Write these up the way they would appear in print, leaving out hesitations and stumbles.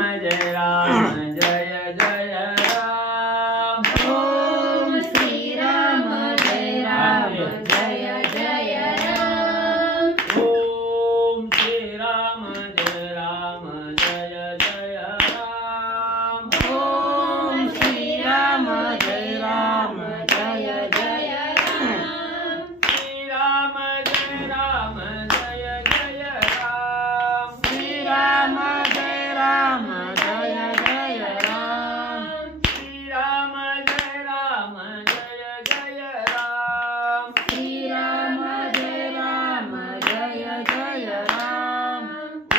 जय राम जय जय राम। ओम श्री राम जय राम जय जय राम। ओम श्री राम जय राम जय जय राम। ओम श्री राम जय राम जय जय राम। श्री राम जय राम जय जय राम। श्री राम जय राम जय जय राम। श्री राम जय राम जय जय राम। श्री राम जय राम जय जय राम।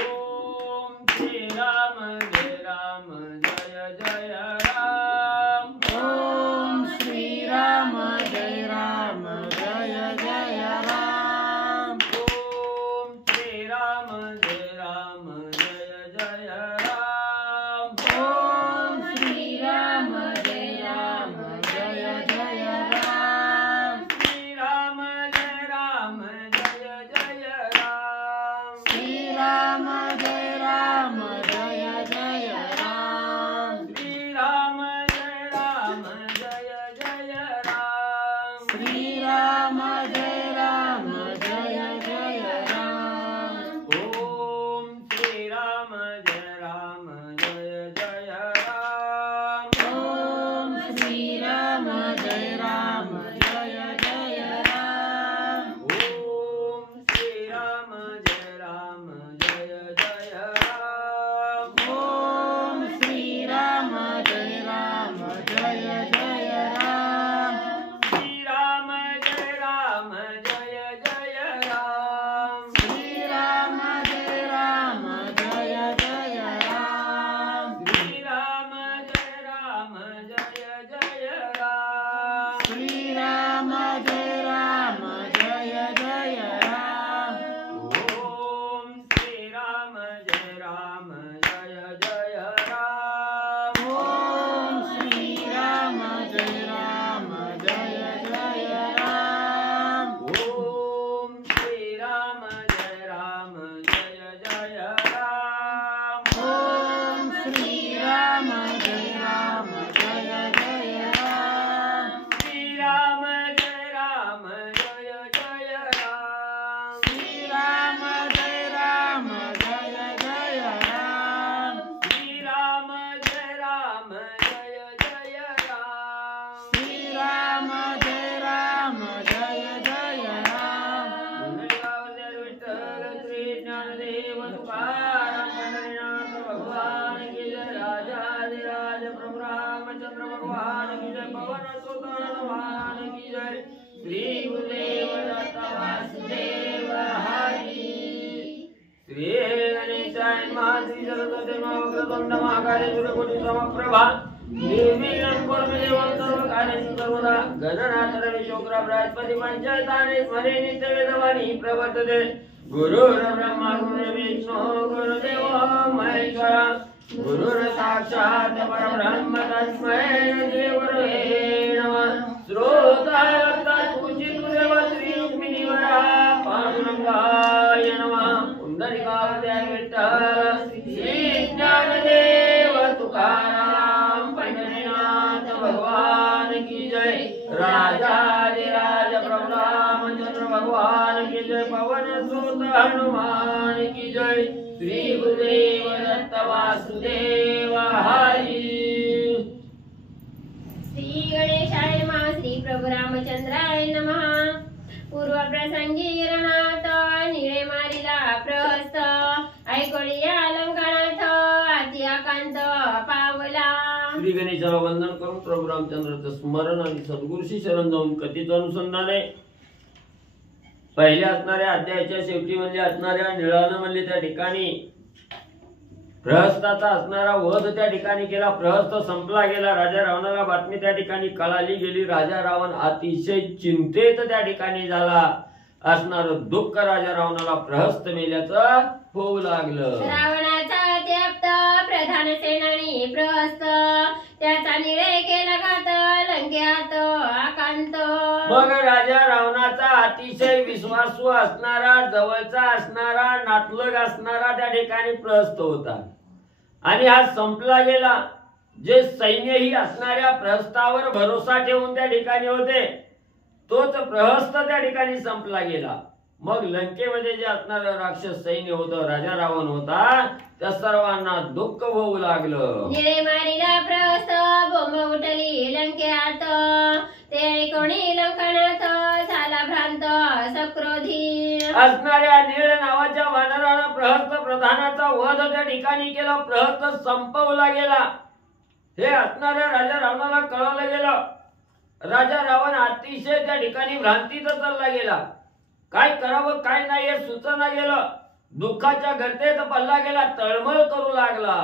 ओम श्री राम जय राम जय जय राम। ओम श्री राम जय राम जय जय राम। ओम श्री राम जय राम जय जय राम। ओम श्री राम जय राम जय जय राम। श्री राम जय राम जय जय राम। श्री राम जय राम जय जय राम। श्री राम जय राम जय जय राम। श्री राम जय राम जय जय राम। ओम श्री राम जय राम जय जय राम। ओम श्री राम जय राम जय जय राम। ओम श्री राम जय राम जय जय राम। ओम श्री राम जय राम जय जय राम। श्री राम जय राम जय जय राम। श्री राम जय राम जय जय राम। श्री राम जय राम जय जय राम। श्री राम जय राम जय जय राम। ओम श्री राम जय राम जय जय राम। ओम श्री राम जय राम जय जय राम। ओम श्री राम जय राम जय जय राम। ओम श्री राम जय राम जय जय राम। श्री राम जय राम जय जय राम। श्री राम जय राम जय जय राम। श्री राम जय राम जय जय राम। श्री राम जय राम जय जय राम। पुंडलिकावतार विठ्ठल श्री ज्ञानदेव तुकाराम पंढरीनाथ भगवान की जय। राजाधिराज प्रभु रामचंद्र भगवान की जय। पवन सुत हनुमान की जय। श्री गुरुदेव दत्त वासुदेव हरी। श्री गणेशाय नमः। श्री सरस्वती नमः। वक्रतुंड महाकाय सूर्यकोटि समप्रभा निर्विघ्नं कुरु मे देवं सर्वकार्येषु सर्वदा। गणनाथ रविशुक्र बृहस्पति पंचायतानि स्मरे नित्यवेदवाणी प्रवर्तते। गुरुर्ब्रह्मा गुरुर्विष्णु गुरुर्देवो महेश्वरा। गुरुर् साक्षात् परब्रह्म तस्मै श्री गुरवे नमः। श्रोतावत्तात् पूजितु देव श्री रुक्मिणीवरा पांडुरंगाय नमः। पुंडलिकावतार विठ्ठल श्री ज्ञानदेव तुकाराम पंढरीनाथ भगवान की जय। राजाधिराज प्रभु रामचंद्र भगवान की जय। पवन सुत हनुमान की जय। श्री गुरुदेव दत्त वासुदेव हरी। श्री गणेशाय नमः। श्री प्रभु रामचंद्राय नमः। पूर्व प्रसंगी गिरनाथ निळे मारिला प्रहस्त ऐकोळिया अलंकाराथ आती आकांत पावला। श्री गणेशाला वंदन करून प्रभू रामचंद्राचं स्मरण आणि सद्गुरूशी शरण जाऊन कथित अनुसंधाने पहिल्या असणाऱ्या अध्यायाच्या शेवटी म्हणजे असणाऱ्या निळानं म्हणले त्या ठिकाणी प्रहस्ताचा असणारा वध त्या ठिकाणी केला। प्रहस्त संपला गेला। राजा रावणाला बातमी त्या ठिकाणी कळाली गेली। राजा रावण अतिशय चिंतेत त्या ठिकाणी झाला। असणार दुःख राजा रावणाला प्रहस्त मेल्याचं होऊ लागलं। रावणाचा अत्यप्त प्रधान सेनानी प्रहस्त त्याचा निळय केला घात लंकेत आकांत। मग राजा रावणाचा अतिशय विश्वासू असणारा जवळचा असणारा नातलग असणारा त्या ठिकाणी प्रहस्त होता। आणि हा संपला गेला. जे सैन्यही असणाऱ्या प्रहस्तावर भरोसा ठेवून त्या ठिकाणी होते तोच प्रहस्त त्या ठिकाणी संपला गेला. मग लंकेमध्ये जे असणारं राक्षस सैन्य होतं, राजा रावण होता, त्या सर्वांना दुःख होऊ लागलं. निळे मारिला प्रहस्त बोंब उठली लंकेत, ते कोणी लंकनाथ झाला भ्रांत सक्रोधी. असणाऱ्या नीळ नावाच्या वानरानं प्रहस्त प्रधानाचा वध त्या ठिकाणी केला. प्रहस्त संपवला गेला. हे असणाऱ्या राजा रावणाला कळवलं गेलं. राजा रावण अतिशय त्या ठिकाणी भ्रांतीत चालला गेला. काय करावं काय नाही हे सुचना गेलं. दुःखाच्या गर्तेत पडला गेला. तळमळ करू लागला.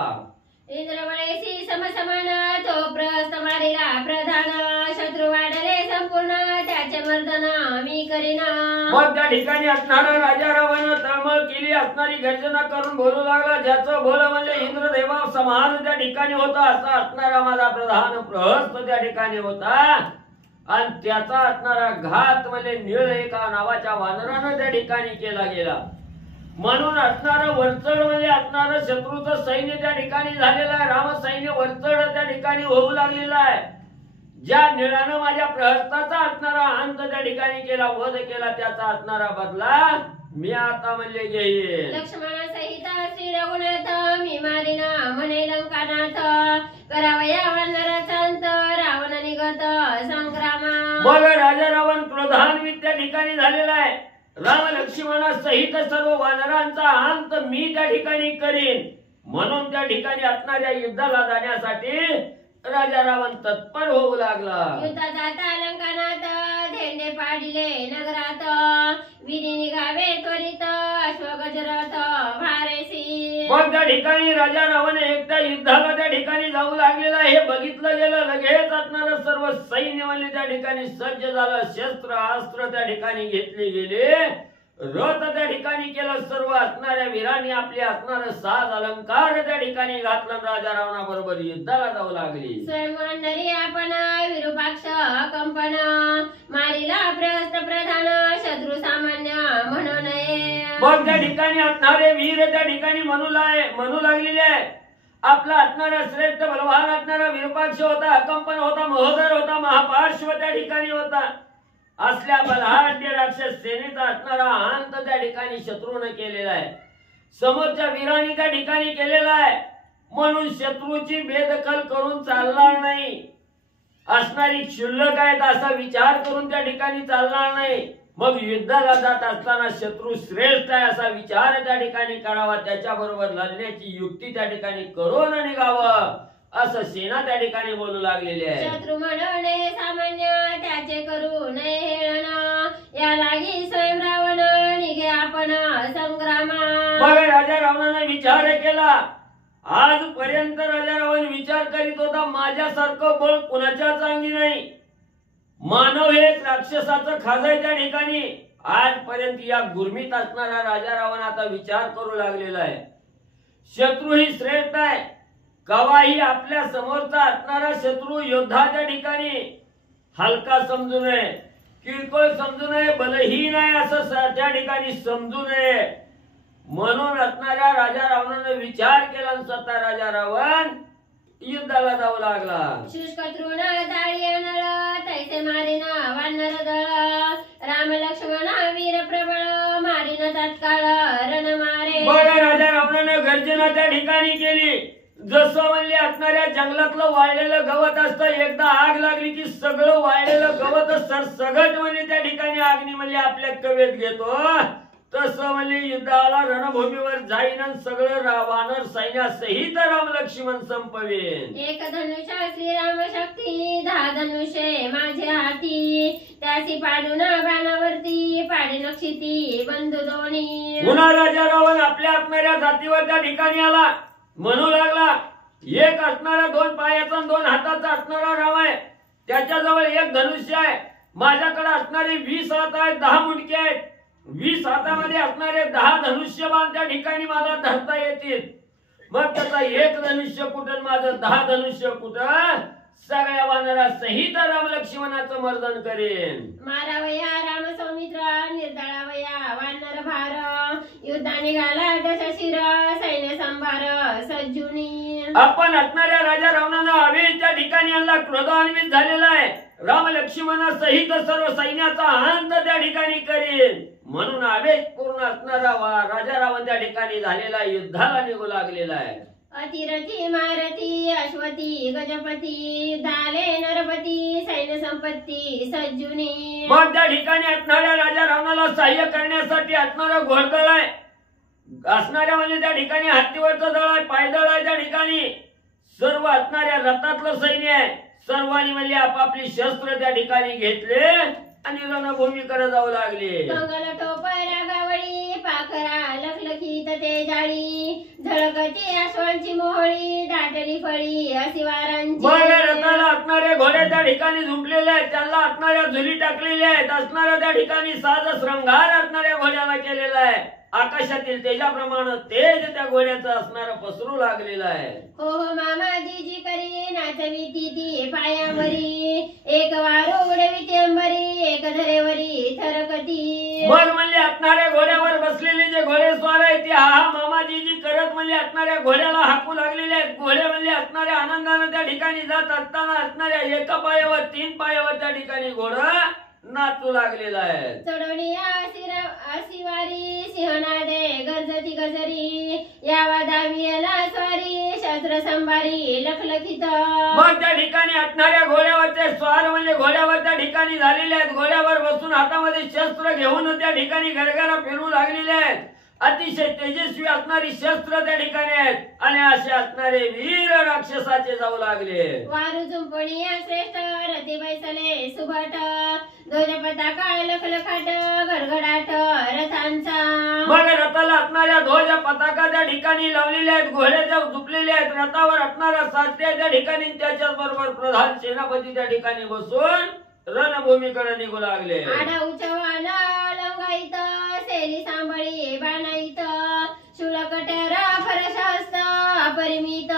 इंद्रवळेशी समसमान तो प्रहस्त मारिला प्रधान, शत्रू वाढले संपूर्ण त्याचे मर्दन मी करीना. मग त्या ठिकाणी असणारा राजा रावण तळमळ केली. असणारी गर्जना करून बोलू लागला. ज्याचं बोल म्हणजे इंद्रदेवा समान त्या ठिकाणी होता असा असणारा माझा प्रधान प्रहस्त त्या ठिकाणी होता. आणि त्याचा असणारा घात म्हणजे नीळ एका नावाच्या वानरानं त्या ठिकाणी केला गेला. म्हणून असणारं वरचढ म्हणजे असणारं शत्रूचं सैन्य त्या ठिकाणी झालेलं आहे. राम सैन्य वरचढ त्या ठिकाणी होऊ लागलेलं आहे. ज्या निळानं माझ्या प्रहस्ताचा असणारा अंत त्या ठिकाणी केला, वध केला, त्याचा असणारा बदला मी आता म्हणजे घेईन. लक्ष्मणा सहित श्री रघुनाथ मी मारिना म्हणे लंकानाथ, करावया वानराचा अंत रावण निगत संग्रामा. मग राजा रावण क्रोधान्वित त्या ठिकाणी झालेला आहे. राम लक्ष्मणा सहित सर्व वानरांचा अंत मी त्या ठिकाणी करीन. म्हणून त्या ठिकाणी असणाऱ्या युद्धाला जाण्यासाठी राजा रावण तत्पर होऊ लागला. युद्धात जाता लंकानाथ धेंडे पाडिले नगरात, वीरी निघावे त्वरित अश्वगजरथ भारेसी. मग त्या ठिकाणी राजा रावण एकदा युद्धाला त्या ठिकाणी जाऊ लागलेला हे बघितलं गेलं. लगेच असणारं सर्व सैन्य म्हणजे त्या ठिकाणी सज्ज झालं. शस्त्र अस्त्र त्या ठिकाणी घेतली गेले. रथ त्या ठिकाणी केलं. सर्व असणाऱ्या वीरांनी आपले असणारं साज अलंकार त्या ठिकाणी घातलं. राजा रावणाबरोबर युद्धाला जाऊ लागली. स्वयंवरी आपण विरूपाक्ष कंपन, मारिला प्रहस्त प्रधान शत्रू सामान्य म्हणून. मग त्या ठिकाणी असणारे वीर त्या ठिकाणी म्हणू लागलेले आहे. आपला असणारा श्रेष्ठ बलवान असणारा विरूपाक्ष होता, अकंपन होता, महोदर होता, महापार्श्व त्या ठिकाणी होता. असल्या बलहाढ्य राक्षस सेनेचा असणारा अंत त्या ठिकाणी शत्रूने केलेला आहे. समोरच्या वीरांनी त्या ठिकाणी केलेला आहे. म्हणून शत्रूची बेदखल करून चालणार नाही. असणारी क्षुल्लक आहेत असा विचार करून त्या ठिकाणी चालणार नाही. मग युद्धाला जात असताना शत्रू श्रेष्ठ आहे असा विचार त्या ठिकाणी करावा. त्याच्याबरोबर लढण्याची युक्ती त्या ठिकाणी करून निघावं असं सेना त्या ठिकाणी बोलू लागलेली आहे. शत्रू म्हणणे सामान्य त्याचे करू नये हेळण, या लागी स्वयं रावण निघे आपण संग्रामा. मग राजा रावणाने विचार केला. आजपर्यंत राजा रावण विचार करीत होता माझ्यासारखं बळ कुणाच्याच अंगी नाही. मानव हे राक्षसाचं खाजय त्या ठिकाणी. आजपर्यंत या गुरमीत असणारा राजा रावण आता विचार करू लागलेला आहे. शत्रू ही श्रेष्ठ आहे. कवाही आपल्या समोरचा असणारा शत्रू योद्धा त्या ठिकाणी हलका समजू नये, किरकोळ समजू नये, बलहीन आहे असं त्या ठिकाणी समजू नये. म्हणून असणाऱ्या राजा रावणाने विचार केला. स्वतः राजा रावण युद्धाला जाऊ लागला. शुष्क तृण जाळी नळ तैसे मारिन वानर दळ, राम लक्ष्मण वीर प्रबळ मारिन तत्काळ रण मारे. बघा राजा रावणाने गर्जना त्या ठिकाणी केली. जसं म्हणले असणाऱ्या जंगलातलं वाळलेलं गवत असतं, एकदा आग लागली की सगळं वाळलेलं गवत सरसगट म्हणजे त्या ठिकाणी अग्नी म्हणजे आपल्या कवेत घेतो. तसं म्हणजे युद्धाला रणभूमीवर जाईन आणि सगळं वानर सैन्यासहित राम लक्ष्मण संपवेन. एक धनुष्य श्रीराम शक्ती, 10 धनुष्ये माझे हाती, त्याची पाडून बाणावरती पाडी नक्षिती बंधू दोन्ही. पुन्हा राजा रावण आपल्या असणाऱ्या जातीवर त्या ठिकाणी आला. म्हणू लागला एक असणारा 2 पायाचा 2 हाताचा असणारा राम आहे. त्याच्याजवळ एक धनुष्य आहे. माझ्याकडे असणारे 20 हात आहेत, 10 मुंडके आहेत. 20 हातामध्ये असणारे 10 धनुष्यबाण त्या ठिकाणी मला धरता येतील. मग त्याचा एक धनुष्य कुठं, माझं 10 धनुष्य कुठं, सगळ्या वानरा सहित राम लक्ष्मणाचं मर्दन करेन. मारावया राम सौमित्र निर्दळावया वानर भार, युद्धा निघाला दशशिर सैन्य संभार सज्जुनी. आपण असणाऱ्या राजा रावणानं आवेश त्या ठिकाणी आणला, क्रोधान्वित झालेला आहे. राम लक्ष्मणा सहित सर्व सैन्याचा अंत त्या ठिकाणी करेल म्हणून आवेश पूर्ण असणारा राजा रावण त्या ठिकाणी झालेला युद्धाला निघू लागलेला आहे. अतिरथी मारथी अश्वती गजपती धाले नरपती सैन्य संपत्ती सज्जुनी. मग त्या ठिकाणी असणाऱ्या राजा रावणाला सहाय्य करण्यासाठी असणारा घोडदळ आहे, असणाऱ्या म्हणजे त्या ठिकाणी हत्तीवरचं दळ आहे, पायदळ आहे. त्या ठिकाणी सर्व असणाऱ्या रथातलं सैन्य आहे. सर्वांनी म्हणजे आपापली शस्त्र त्या ठिकाणी घेतले आणि रणभूमीकडे जाऊ लागले. मंगल टोपरा गावळी पाखरा लखलखीत ते जाळी झळकती अश्वांची मोहळी दाटली फळी अशी वारांची. रथाला असणारे घोडे त्या ठिकाणी झुंपलेले आहेत, त्यांना असणाऱ्या झुली टाकलेल्या आहेत. असणाऱ्या त्या ठिकाणी साज श्रंगार असणाऱ्या घोड्याला केलेला आहे. आकाशातील तेजाप्रमाणे तेज त्या घोड्याचं असणारं पसरू लागलेलं आहे. हो हो मामाजी जी करी नाचवी ती पायावरी एक वारू उडविती अंबरी एक धरेवरी थरकती. मग म्हणजे असणाऱ्या घोड्यावर बसलेले जे घोडेस्वार आहेत ते हा मामाजी जी करत म्हणजे असणाऱ्या घोड्याला हाकू लागलेले आहेत. घोडे म्हणजे असणाऱ्या आनंदाने त्या ठिकाणी जात असताना असणाऱ्या एका पायावर 3 पायावर त्या ठिकाणी घोडा नाचू लागलेला आहे. चढवणी आशिवारी सिंहनादे गरजती गजरी यावा दावियाला स्वारी शस्त्र संभारी लखलखित. मग त्या ठिकाणी असणाऱ्या घोड्यावरचे स्वार म्हणजे घोड्यावर त्या ठिकाणी झालेले आहेत. घोड्यावर बसून हातामध्ये शस्त्र घेऊन त्या ठिकाणी गरगरा फिरू लागलेले आहेत. अतिशय तेजस्वी असणारी शस्त्र त्या ठिकाणी आहेत आणि असे असणारे वीर राक्षसाचे जाऊ लागले. वारू जुंपणी श्रेष्ठ रती बैसले सुभट ध्वज पताका लखलखाट गडगडाट रथांचा. मग रथाला असणाऱ्या ध्वज पताका त्या ठिकाणी लावलेले आहेत, घोड्याच्या झुपलेले आहेत. रथावर असणारा सारथी त्या ठिकाणी त्याच्याच बरोबर प्रधान सेनापती त्या ठिकाणी बसून रणभूमीकडे निघू लागले. आढाऊ चव्हाण लंगाईत सेली सांभाळी बाणाईत शुळकट्यार फरशास्त अपरिमित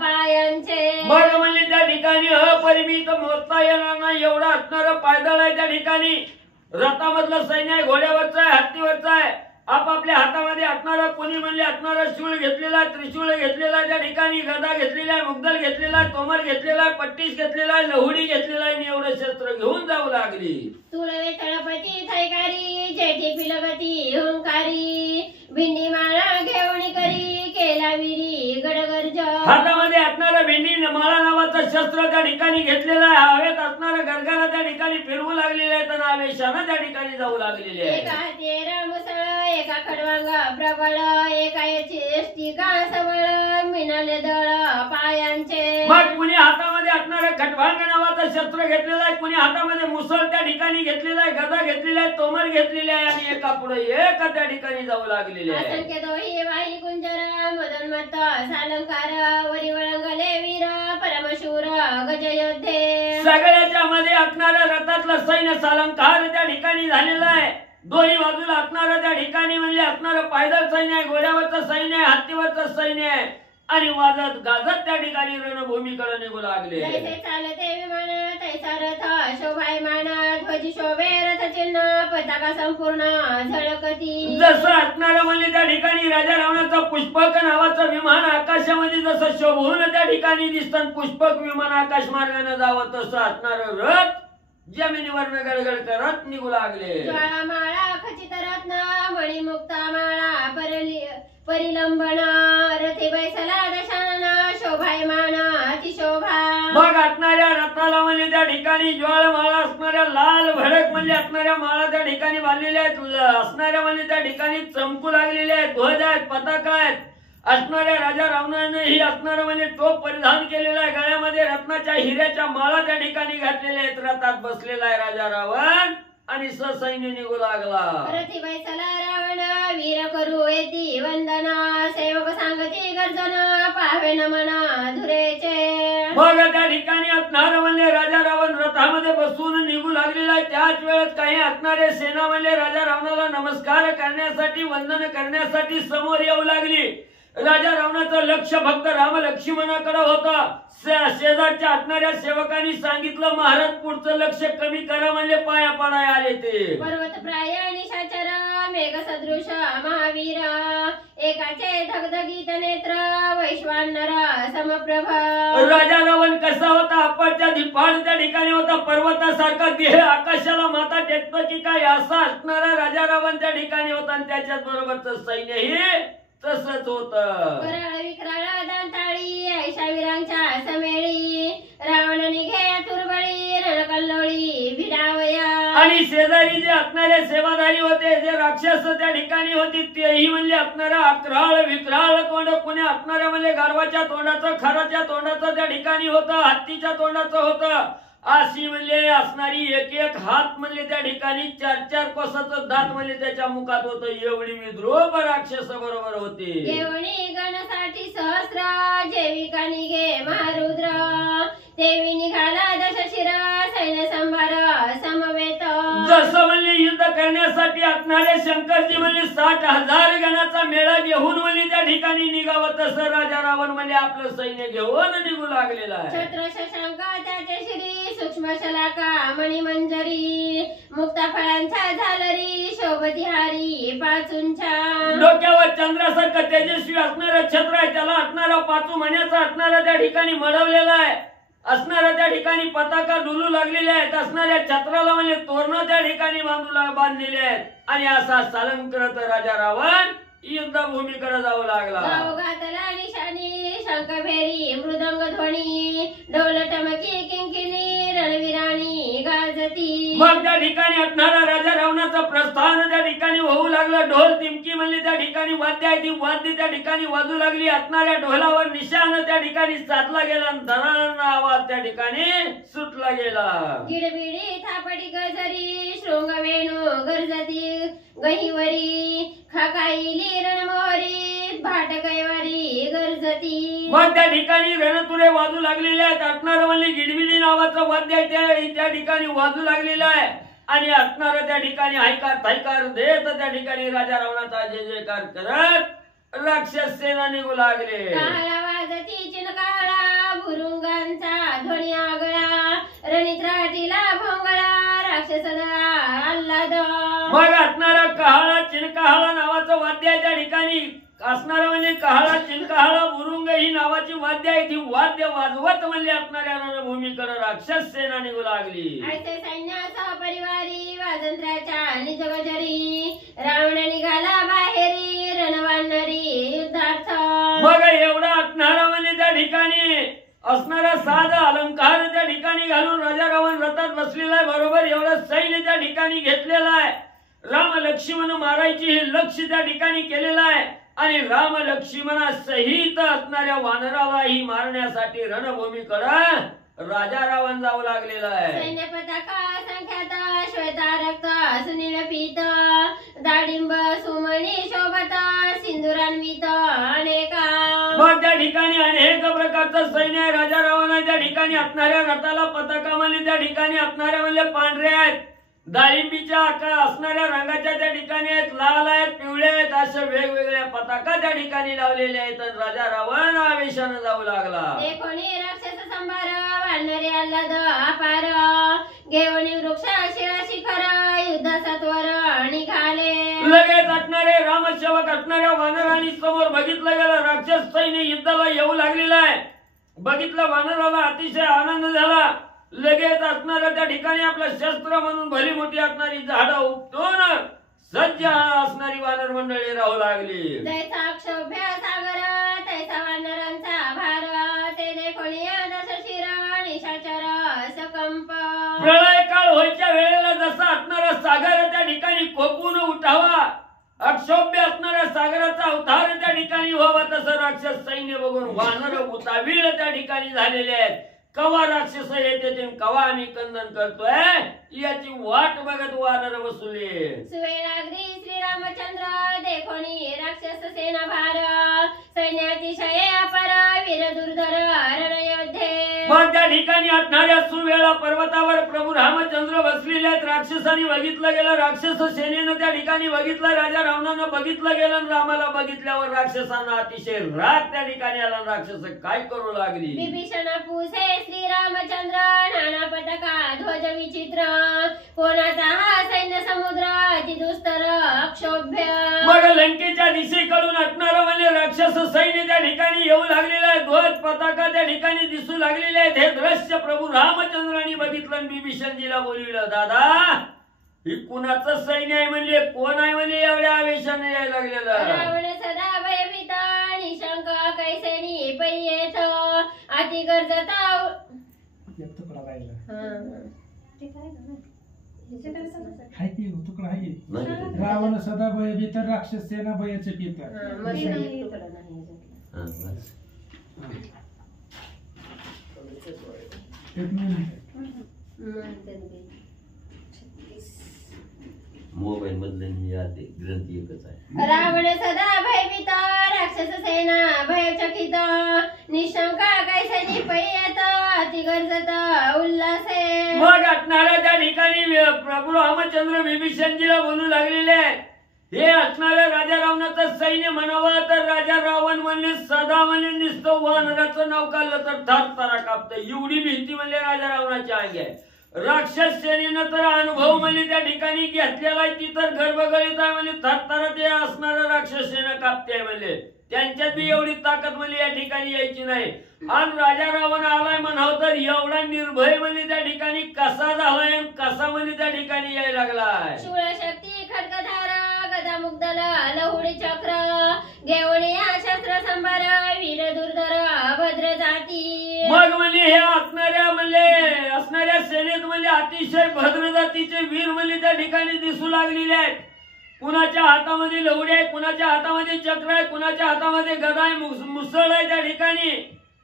पायांचे. मग म्हणजे त्या ठिकाणी अपरिमित मोजता येणार नाही एवढा असणारं पायदळ आहे. त्या ठिकाणी रथामधलं सैन्य आहे, घोड्यावरचं आहे, हत्तीवरचं आहे. आपापल्या हातामध्ये असणारा कोणी म्हणजे असणारा शूळ घेतलेला आहे, त्रिशूळ घेतलेला आहे. त्या ठिकाणी गदा घेतलेला आहे, मुगदल घेतलेला आहे, तोमर घेतलेला आहे, पट्टीस घेतलेला आहे, लहुडी घेतलेला आहे. एवढं शस्त्र घेऊन जाऊ लागली. तुळवे तळपती थैकारी जेठी पिलगती हुंकारी भिंडी माळा घेवणी करी केला विरी गडगर्ज. हातामध्ये असणारा भेंडी माळा नावाचं शस्त्र त्या ठिकाणी घेतलेलं आहे. हवेत असणारा गरगाला त्या ठिकाणी फिरवू लागलेले आहेत आणि आवेशानं त्या ठिकाणी जाऊ लागलेले आहे. एका हाती रामसळ एका खडवांग प्रबळ एका याची का सबळ मिनाले दळ पायांचे. मग कुणी हातामध्ये असणारं खटवांग नावाचं शस्त्र घेतलेलं आहे, कुणी हातामध्ये मुसळ त्या ठिकाणी घेतलेला आहे, गदा घेतलेला आहे, तोमर घेतलेली आहे आणि एका पुढे एक त्या ठिकाणी जाऊ लागलेले आहे. असंख्य दोही वाही कुंजर मदोन्मत्त सालंकार वरी वळंगले वीर परमशूर गजयोद्धे. सगळ्याच्या मध्ये असणाऱ्या रथातलं सैन्य सालंकार त्या ठिकाणी झालेला आहे. दोन्ही बाजूला असणारं त्या ठिकाणी म्हणजे असणारं पायदळ सैन्य आहे, घोड्यावरचं सैन्य आहे, हत्तीवरचं सैन्य आहे आणि वाजत गाजत त्या ठिकाणी रणभूमीकडे निघू लागले. तैसे चालते विमान तैसा रथ शोभायमान ध्वजी शोभे रथ चिन्ह पताका संपूर्ण झळकती. जसं असणारं म्हणजे त्या ठिकाणी राजा रावणाचं पुष्पक नावाचं विमान आकाशामध्ये जसं शोभून त्या ठिकाणी दिसतं, पुष्पक विमान आकाश मार्गाने जावं तसं असणारं रथ जमिनीवरनं गडगड करत निघू लागले. ज्वाळा माळा खचित रत्न मणिमुक्ता माळा परिलंबन रथे बैसला दशानन शोभायमान अतिशोभा. मग असणाऱ्या रथाला म्हणजे त्या ठिकाणी ज्वाळ माळा असणाऱ्या लाल भडक म्हणजे असणाऱ्या माळा त्या ठिकाणी बांधलेल्या आहेत. असणाऱ्या म्हणजे त्या ठिकाणी चमकू लागलेल्या आहेत, ध्वज आहेत, पताका आहेत. असणाऱ्या राजा रावणाने ही असणारं म्हणजे टोप परिधान केलेला आहे, गळ्यामध्ये रत्नाच्या हिऱ्याच्या माळा त्या ठिकाणी घातलेल्या आहेत. रथात बसलेला आहे राजा रावण आणि ससैन्य निघू लागला. रथी बैसला रावण वीर करू येती वंदना सेवक सांगती गर्जन पाहावे नमन धुरेचे. मग त्या ठिकाणी असणार म्हणजे राजा रावण रथामध्ये बसून निघू लागलेला आहे. त्याच वेळेस काही असणारे सेना म्हणजे राजा रावणाला नमस्कार करण्यासाठी वंदन करण्यासाठी समोर येऊ लागली. राजा रावणाचं लक्ष फक्त राम लक्ष्मणाकडे होतं. शेजारच्या असणाऱ्या सेवकांनी सांगितलं महाराज पुढचं लक्ष कमी करा म्हणजे पाया पडाय आले ते. पर्वत प्राय निशाचर मेघ सदृश महावीर एकाचे धगधगीत नेत्र वैश्वानर समप्रभ राजा रावण कसा होता? अप्पाच्या धिप्पाड त्या ठिकाणी होता, पर्वतासारखा देह आकाशाला माथा टेकतो की काय असा असणारा राजा रावण त्या ठिकाणी होता आणि त्याच्याच बरोबरच सैन्यही तसंच होत. कराळ विक्राळ दांताळी ऐशा वीरांच्या समेळी रावण निघे तुरबळी रणकल्लोळी भिडावया. आणि शेजारी जे असणारे सेवाधारी होते, जे राक्षस त्या ठिकाणी होती, तेही म्हणले असणारा अक्राळ विक्राळ तोंड, कुणी असणाऱ्या म्हणजे गाढवाच्या तोंडाचं, खराच्या तोंडाचं त्या ठिकाणी होतं, हत्तीच्या तोंडाचं होतं. अशी म्हणले असणारी एक एक हात म्हणले त्या ठिकाणी 4-4 कोसाचं दात म्हणले त्याच्या मुखात होतं. एवढी विद्रोह राक्षस बरोबर होते. घेवणी गणसाठी सहस्र जेविका निघे महारुद्र देवी निघाला दशशिर सैन्य संभार समवेत. जसं म्हणले युद्ध करण्यासाठी असणारे शंकरजी म्हणले 60,000 गणाचा मेळा घेऊन म्हणले त्या ठिकाणी निघावं, तसं राजा रावण म्हणजे आपलं सैन्य घेऊन निघू लागलेला आहे. छत्र शशांक त्याचे श्री सूक्ष्म शलाका मणिमंजरी मुक्ता फळांच्या झालरी शोभती हारी पाचूंच्या. डोक्यावर चंद्रासारखं तेजस्वी असणारं छत्र आहे, त्याला असणारा पाचू महिन्याचा असणारा त्या ठिकाणी मडवलेला आहे, असणाऱ्या त्या ठिकाणी पताका डुलू लागलेल्या आहेत, असणाऱ्या छत्राला म्हणजे तोरण त्या ठिकाणी बांधलेले आहेत. आणि असा सालन करत राजा रावण युद्धभूमीकडे जाऊ लागला. गाव घातला निशाणी शंखभेरी मृदंग ध्वनी ढोल टमकी किंकिणी रणवीराणी गाजती. मग त्या ठिकाणी असणारा राजा रावणाचं प्रस्थान त्या ठिकाणी होऊ लागलं. ढोल तिमकी म्हणली त्या ठिकाणी वाद्य आहे, ती वाद्य त्या ठिकाणी वाजू लागली. असणाऱ्या ढोलावर निशाण त्या ठिकाणी साधला गेला आणि धनाना आवाज त्या ठिकाणी सुटला गेला. गिडबिडी थापडी गजरी शृंगवेणू गरजती गहिवरी खाकाईली रणमोहरी भाट कैवारी गरजती. मग त्या ठिकाणी रणतुरे वाजू लागलेले आहेत. असणारं म्हणजे गिडबिडी नावाचं वाद्य आहे, त्या ठिकाणी वाजू लागलेलं आहे. आणि असणारं त्या ठिकाणी हायकार थायकार देत त्या ठिकाणी राजा रावणाचा जय जयकार करत राक्षस सेना निघू लागले. काळा वाजती चिनकाळा भुरुंगांचा ध्वनी आगळा रणित्राटीला भोंगळा राक्षस आल्हाद. मग असणारा कहाळा चिनकाहाळा नावाचं वाद्य आहे, त्या ठिकाणी असणारा म्हणजे कहाळा चिनकाहाळा भुरुंग ही नावाची वाद्य आहे, ती वाद्य वाजवत म्हणजे असणाऱ्या रणभूमीकडे राक्षस सेना निघू लागली. ऐसे सैन्याचा परिवारी वाजंत्र्याच्या निजगजरी रावण निघाला बाहेरी रणवानरी युद्धार्थ. मग एवढा असणारा म्हणजे त्या ठिकाणी असणारा साधा अलंकार त्या ठिकाणी घालून राजा रावण रथात बसलेला आहे. बरोबर एवढं सैन्य त्या ठिकाणी घेतलेलं आहे. राम लक्ष्मण मारायची हे लक्ष त्या ठिकाणी केलेलं आहे. आणि राम लक्ष्मणा सहित असणाऱ्या वानरालाही मारण्यासाठी रणभूमीकडे राजा रावण जाऊ लागलेला आहे. सैन्य पताका संख्यात श्वेता रक्त सुनील पीत दाडिंब सुमणी शोभत सिंदुरान्वित अनेका. मग त्या ठिकाणी अनेक प्रकारचं सैन्य आहे. राजा रावण त्या ठिकाणी असणाऱ्या रथाला पताका म्हणले त्या ठिकाणी असणाऱ्या म्हणले पांढरे आहेत, डाळिंबीच्या असणाऱ्या रंगाच्या त्या ठिकाणी आहेत, लाल आहेत, पिवळे आहेत, अशा वेगवेगळ्या पताका त्या ठिकाणी लावलेले आहेत. राजा रावण आवेशाने जाऊ लागला. कोणी राक्षस संभार वानरे आल्हाद अपार घेवणी वृक्ष शिळा शिखर युद्ध सत्वर निघाले. लगेच असणारे रामसेवक असणाऱ्या वानरांनी समोर बघितलं गेलं राक्षस सैन्य युद्धाला येऊ लागलेला आहे. बघितलं वानराला अतिशय आनंद झाला. लगेच असणाऱ्या त्या ठिकाणी आपलं शस्त्र म्हणून भली मोठी असणारी झाडं उपटून सज्ज असणारी वानर मंडळी राहू लागली. जैसा क्षोभ्य सागर तैसा वानरांचा भार ते देखोणी दशशिर निशाचर सकंप. प्रलय काळ व्हायच्या वेळेला जसा असणारा सागर त्या ठिकाणी कोपून उठावा, अक्षोभ्य असणाऱ्या सागराचा अवतार त्या ठिकाणी व्हावा, तसं राक्षस सैन्य बघून वानर उतावीळ त्या ठिकाणी झालेले आहेत. कवा राक्षस येते कवा आम्ही कंदन करतोय याची वाट बघत वानर बसले. सुवेळाग्री श्रीरामचंद्र देखोनी राक्षस सेना भार सैन्यातिशय अपर वीर दुर्धर रणयोद्धे. मग त्या ठिकाणी असणाऱ्या सुवेळा पर्वतावर प्रभू रामचंद्र बसलेले आहेत. राक्षसांनी बघितलं गेलं, राक्षस सेनेनं त्या ठिकाणी बघितलं, राजा रावणानं बघितलं गेलं. रामाला बघितल्यावर राक्षसांना अतिशय राग त्या ठिकाणी आला. राक्षस काय करू लागली. विभीषण पुसे श्रीरामचंद्र नाना पताका ध्वज विचित्र कोणाचा हा सैन्य समुद्र अति दुस्तर अक्षोभ्य. मग लंकेच्या दिशेकडून असणारं म्हणजे राक्षस सैन्य त्या ठिकाणी येऊ लागले. पताका त्या ठिकाणी दिसू लागलेले आहेत. हे दृश्य प्रभू रामचंद्रांनी बघितलं आणि बिभीषणजीला बोलविलं. दादा ही कुणाचं सैन्य आहे म्हणले, कोण आहे म्हणले एवढ्या आवेशाने यायला लागलेलं. रावण सदा भयभीत निशंक कैसेनी पै येथ अति गरजता तुकडा राहिला हाय की तुकडा आहे. नाही. रावण सदा भयभीत राक्षस सेना भयाचे पित. एक मिनिट. मोबाईल मधले यादी ग्रंथी एकच आहे. रावण सदा भयभीत राक्षस सेना भयचकित निशंका कैसनी पै येत अति गरजत उल्हासे. मग असणाऱ्या त्या ठिकाणी प्रभू रामचंद्र बिभीषणजीला बोलू लागलेले आहेत. हे असणाऱ्या राजा रावणाचं सैन्य म्हणावं तर राजा रावण म्हणले सदा म्हणले नुसतं वानराचं नाव काढलं तर थरथरा कापतं, एवढी भीती म्हणले राजा रावणाची अंगी आहे. राक्षस सेनेनं तर अनुभव म्हणजे त्या ठिकाणी घेतलेला आहे, ती तर गर्भगळीत आहे म्हणजे थरथरा ते असणारा राक्षस सेना कापते आहे म्हणले. त्यांच्यात बी एवढी ताकद म्हणजे या ठिकाणी यायची नाही. आणि राजा रावण आलाय म्हणावं तर एवढा निर्भय म्हणजे त्या ठिकाणी कसा झालाय, कसा म्हणजे त्या ठिकाणी यायला लागलाय. शूळशक्ती खड्गधार गदा मुग्धल लहुडी चक्र घेऊन या शस्त्र संभार वीर दुर्धर भद्र जाती. मग म्हणजे हे असणाऱ्या सेनेत म्हणजे अतिशय भद्र जातीचे वीर म्हणजे त्या ठिकाणी दिसू लागलेले आहेत. कुणाच्या हातामध्ये लवडी आहे, कुणाच्या हातामध्ये चक्र आहे, कुणाच्या हातामध्ये गदा आहे, मुसळ आहे त्या ठिकाणी.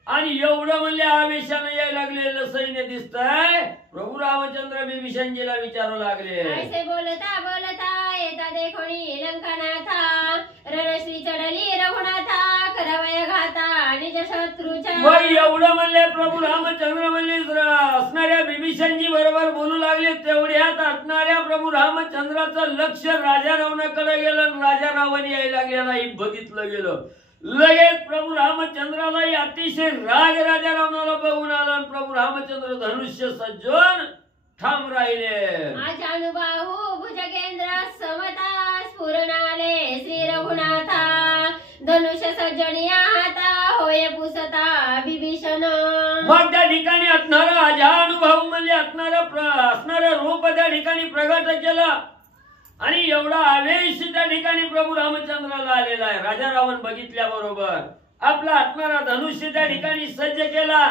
आणि एवढं म्हणजे आवेशाने यायला लागलेलं सैन्य दिसतंय. प्रभू रामचंद्र बिभीषणजीला विचारू लागले. ऐसे बोलता बोलता येता देखोनी लंकानाथा रणश्री चढली रघुनाथा करवय घाता निज शत्रूच्या. मग एवढं म्हणले प्रभू रामचंद्र म्हणले असणाऱ्या बिभीषणजी बरोबर बोलू लागले. तेवढ्यात असणाऱ्या प्रभू रामचंद्राचं लक्ष राजा रावणाकडे गेलं. राजा रावण यायला लागलेला हे बघितलं गेलं. लगेच प्रभू रामचंद्राला अतिशय राग राजा रावणाला बघून आला. प्रभू रामचंद्र धनुष्य सज्जून ठाम राहिले. आजानुबाहू भुजगेंद्र समता स्फुरणाले श्री रघुनाथा धनुष्य सज्जनिया हाता होय पुसता बिभीषण. मग त्या ठिकाणी असणारा अजानुभाऊ म्हणजे असणारं रूप त्या ठिकाणी प्रगट केलं. आणि एवढा आवेश त्या ठिकाणी प्रभू रामचंद्राला आलेला आहे. राजा रावण बघितल्या बरोबर आपला असणारा धनुष्य त्या ठिकाणी सज्ज केला.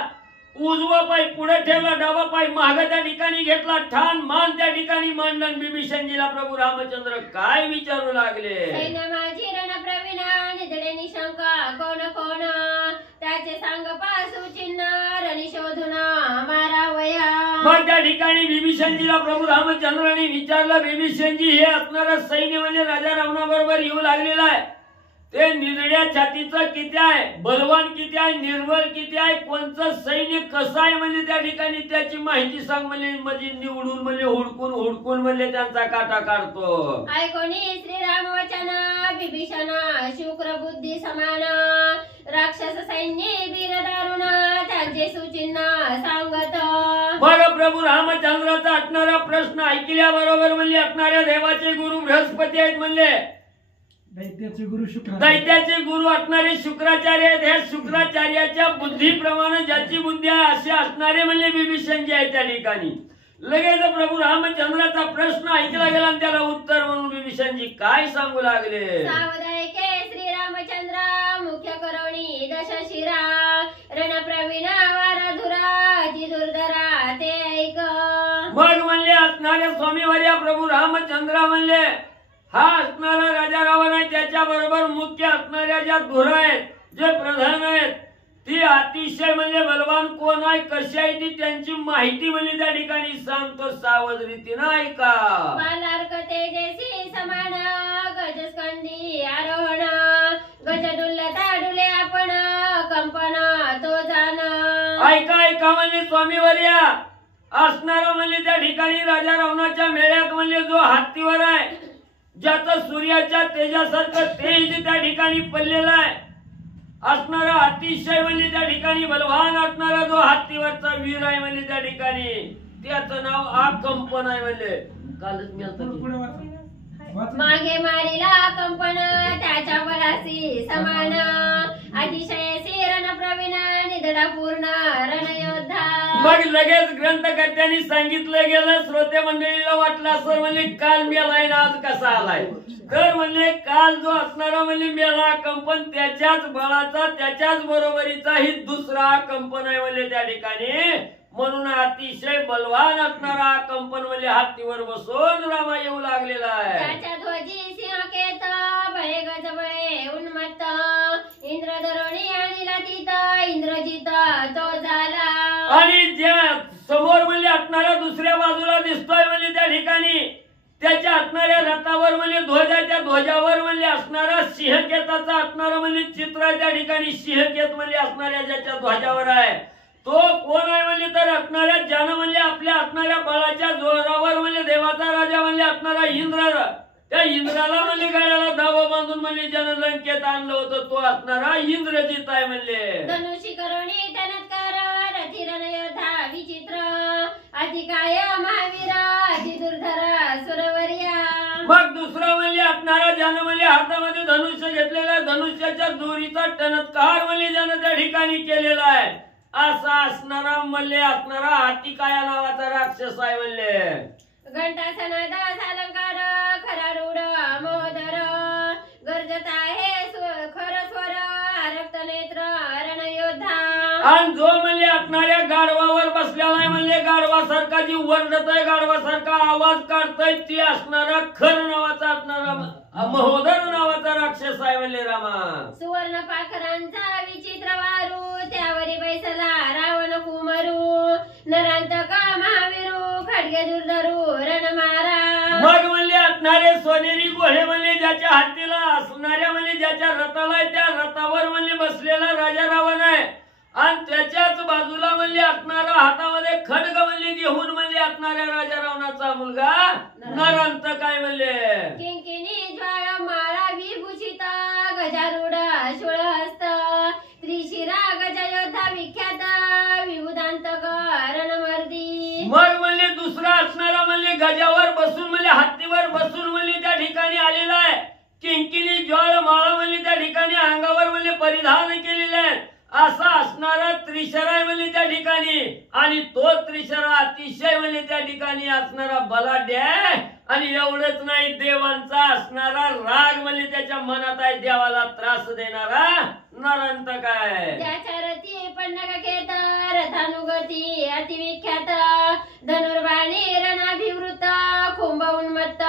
उजवा पाय पुढे ठेवला, डावा पाय मागे त्या ठिकाणी घेतला, ठाण मान त्या ठिकाणी मांडला. बिभीषणजीला प्रभू रामचंद्र काय विचारू लागले. सैन्य माझी रण प्रवीणा निधडे निशंका कोण कोण त्याचे सांग पासू चिन्ह रणी शोधून मारावया. मग त्या ठिकाणी बिभीषणजीला प्रभू रामचंद्रांनी विचारलं. बिभीषणजी हे असणारं सैन्य म्हणजे राजा रावणाबरोबर येऊ लागलेलं आहे. ते निरड्या छातीचं किती आहे, बलवान किती आहे, निर्बल किती आहे, कोणचं सैन्य कसं आहे म्हणजे त्या ठिकाणी त्याची माहिती सांग म्हणजे निवडून म्हणजे हुडकून म्हणजे त्यांचा काटा काढतो. ऐकोनी श्रीराम वचन बिभीषण शुक्र बुद्धी समान राक्षस सैन्य वीर दारुण त्यांचे सुचिन्ह सांगत. मग प्रभू रामचंद्राचा असणारा प्रश्न ऐकल्याबरोबर म्हणजे असणाऱ्या देवाचे गुरु बृहस्पती आहेत म्हणले. दैत्याचे गुरु असणारे शुक्राचार्य आहेत. ह्या शुक्राचार्याच्या बुद्धीप्रमाणे ज्याची बुद्धी आहे असे असणारे म्हणजे बिभीषणजी आहे त्या ठिकाणी. लगेच प्रभू रामचंद्राचा प्रश्न ऐकला गेला आणि त्याला उत्तर म्हणून बिभीषणजी काय सांगू लागले. सावधायके श्रीरामचंद्र मुख्य करोणी दश शिरा रण प्रवीण वारधुरा ती दुर्धरा ते ऐक. मग म्हणले असणाऱ्या स्वामीवर्या प्रभू रामचंद्र म्हणले हा असणारा राजा रावण आहे. त्याच्या बरोबर मुख्य असणाऱ्या ज्या धुरा आहेत, जे प्रधान आहेत, ती अतिशय म्हणजे बलवान कोण आहे, कशी आहे ती त्यांची माहिती म्हणजे त्या ठिकाणी सांगतो. सावध रीतीनं ऐका. बालार्क तेजसी समान गजस्कंदी आरोहण गजडुल्लता डुले आपण कंपन तो जाण. ऐका म्हणजे स्वामीवर्या असणारा म्हणजे त्या ठिकाणी राजा रावणाच्या मेळ्यात म्हणजे जो हत्तीवर आहे, ज्याचं सूर्याच्या तेजासारखं तेज त्या ठिकाणी पडलेलं आहे, असणारा अतिशय म्हणजे त्या ठिकाणी बलवान असणारा जो हत्तीवरचा वीर आहे म्हणजे त्या ठिकाणी त्याचं नाव आकंपन आहे. म्हणजे कालच मी मागे मारिला कंपन त्याच्या बलासी समान अतिशय रण प्रवीण वेदडा पूर्ण रणयोद्धा. मग लगेच ग्रंथकर्त्यांनी सांगितलं गेलं, श्रोते मंडळीला वाटलं असं म्हणजे काल मेलाय ना आज कसा आलाय. तर म्हणले काल जो असणारा म्हणजे मेला कंपन त्याच्याच बळाचा त्याच्याच बरोबरीचा ही दुसरा कंपन आहे म्हणजे त्या ठिकाणी. म्हणून अतिशय बलवान असणारा कंपन म्हणजे हत्तीवर बसून रामा येऊ लागलेला आहे. त्याच्या ध्वजी सिंहकेत बळे गजबळे उन्मत्त इंद्रधरोणी आणि लतित इंद्रजित तो झाला. आणि ज्या समोर म्हणजे असणारा दुसऱ्या बाजूला दिसतोय म्हणजे त्या ठिकाणी त्याच्या असणाऱ्या रथावर म्हणजे ध्वजाच्या ध्वजावर म्हणजे असणारा सिंहकेताचा असणारा म्हणजे चित्र त्या ठिकाणी सिंहकेत म्हणजे असणाऱ्या ज्याच्या ध्वजावर आहे तो कोण आहे म्हणजे तर असणाऱ्या ज्यानं म्हणजे आपल्या असणाऱ्या बळाच्या जोरावर म्हणजे देवाचा राजा म्हणजे असणारा इंद्र. त्या इंद्राला म्हणजे गाड्याला धावा बांधून म्हणजे ज्यानं लंकेत आणलं होतं तो असणारा इंद्रजित आहे म्हणजे. धनुषी करुणी टनत्कार रथी रणयोद्धा विचित्र अतिकाय महावीर अति दुर्धर सुरवर्या. मग दुसरा म्हणजे असणारा ज्यानं म्हणजे हातामध्ये धनुष्य घेतलेला धनुष्याच्या दोरीचा टनत्कार म्हणजे ज्यानं त्या ठिकाणी केलेला आहे असा असणारा मल्ले असणारा हातिकाया नावाचा राक्षस आहे म्हणले. घंटा सनाद अलंकार खरा रूढ मोदर गरजत आहे खर स्वर रक्त नेत्र रणयोद्धा. आणि जो म्हणजे असणाऱ्या गाढवावर बसलेला आहे म्हणजे गाढवासारखा जी वरडत आहे गाढवासारखा आवाज काढतोय ती असणारा खर नावाचा असणारा महोदर नावाचा राक्षस आहे म्हणले रामा. सुवर्ण पाखरांचा विचित्र वारू त्यावरी बैसला रावण कुमरू नरांतक महावीरू खडगे दुर्धरू रणमारा. मग म्हणले असणारे सोनेरी घोडे म्हणजे ज्याच्या हातीला असणाऱ्या म्हणजे ज्याच्या रथाला त्या रथावर म्हणजे बसलेला राजा रावण आहे आणि त्याच्याच बाजूला म्हणजे असणारा हातामध्ये खड्ग म्हणजे घेऊन म्हणजे असणाऱ्या राजा रावणाचा मुलगा नरांतक आहे म्हणले. किंकिणी ज्वाळ माळा विभूषित गजारूढ शूळहस्त त्रिशिरा गजयोद्धा विख्यात विभुदांतक रणमर्दी. मग म्हणजे दुसरा असणारा म्हणजे गजावर बसून म्हणजे हत्तीवर बसून म्हणजे त्या ठिकाणी आलेला आहे. किंकिणी ज्वाळ माळा म्हणजे त्या ठिकाणी अंगावर म्हणजे परिधान केलेले आहे असा असणारा त्रिशरा आहे म्हणजे त्या ठिकाणी. आणि तो त्रिशरा अतिशय म्हणजे त्या ठिकाणी असणारा बलाढ्य आहे. आणि एवढंच नाही देवांचा असणारा राग म्हणजे त्याच्या मनात आहे देवाला त्रास देणारा नरांतक आहे. त्याच्या रथी पन्नगखेत रथानुगती अतिविख्यात धनुर्बाणी रणाभिवृत कुंभ उन्मत्त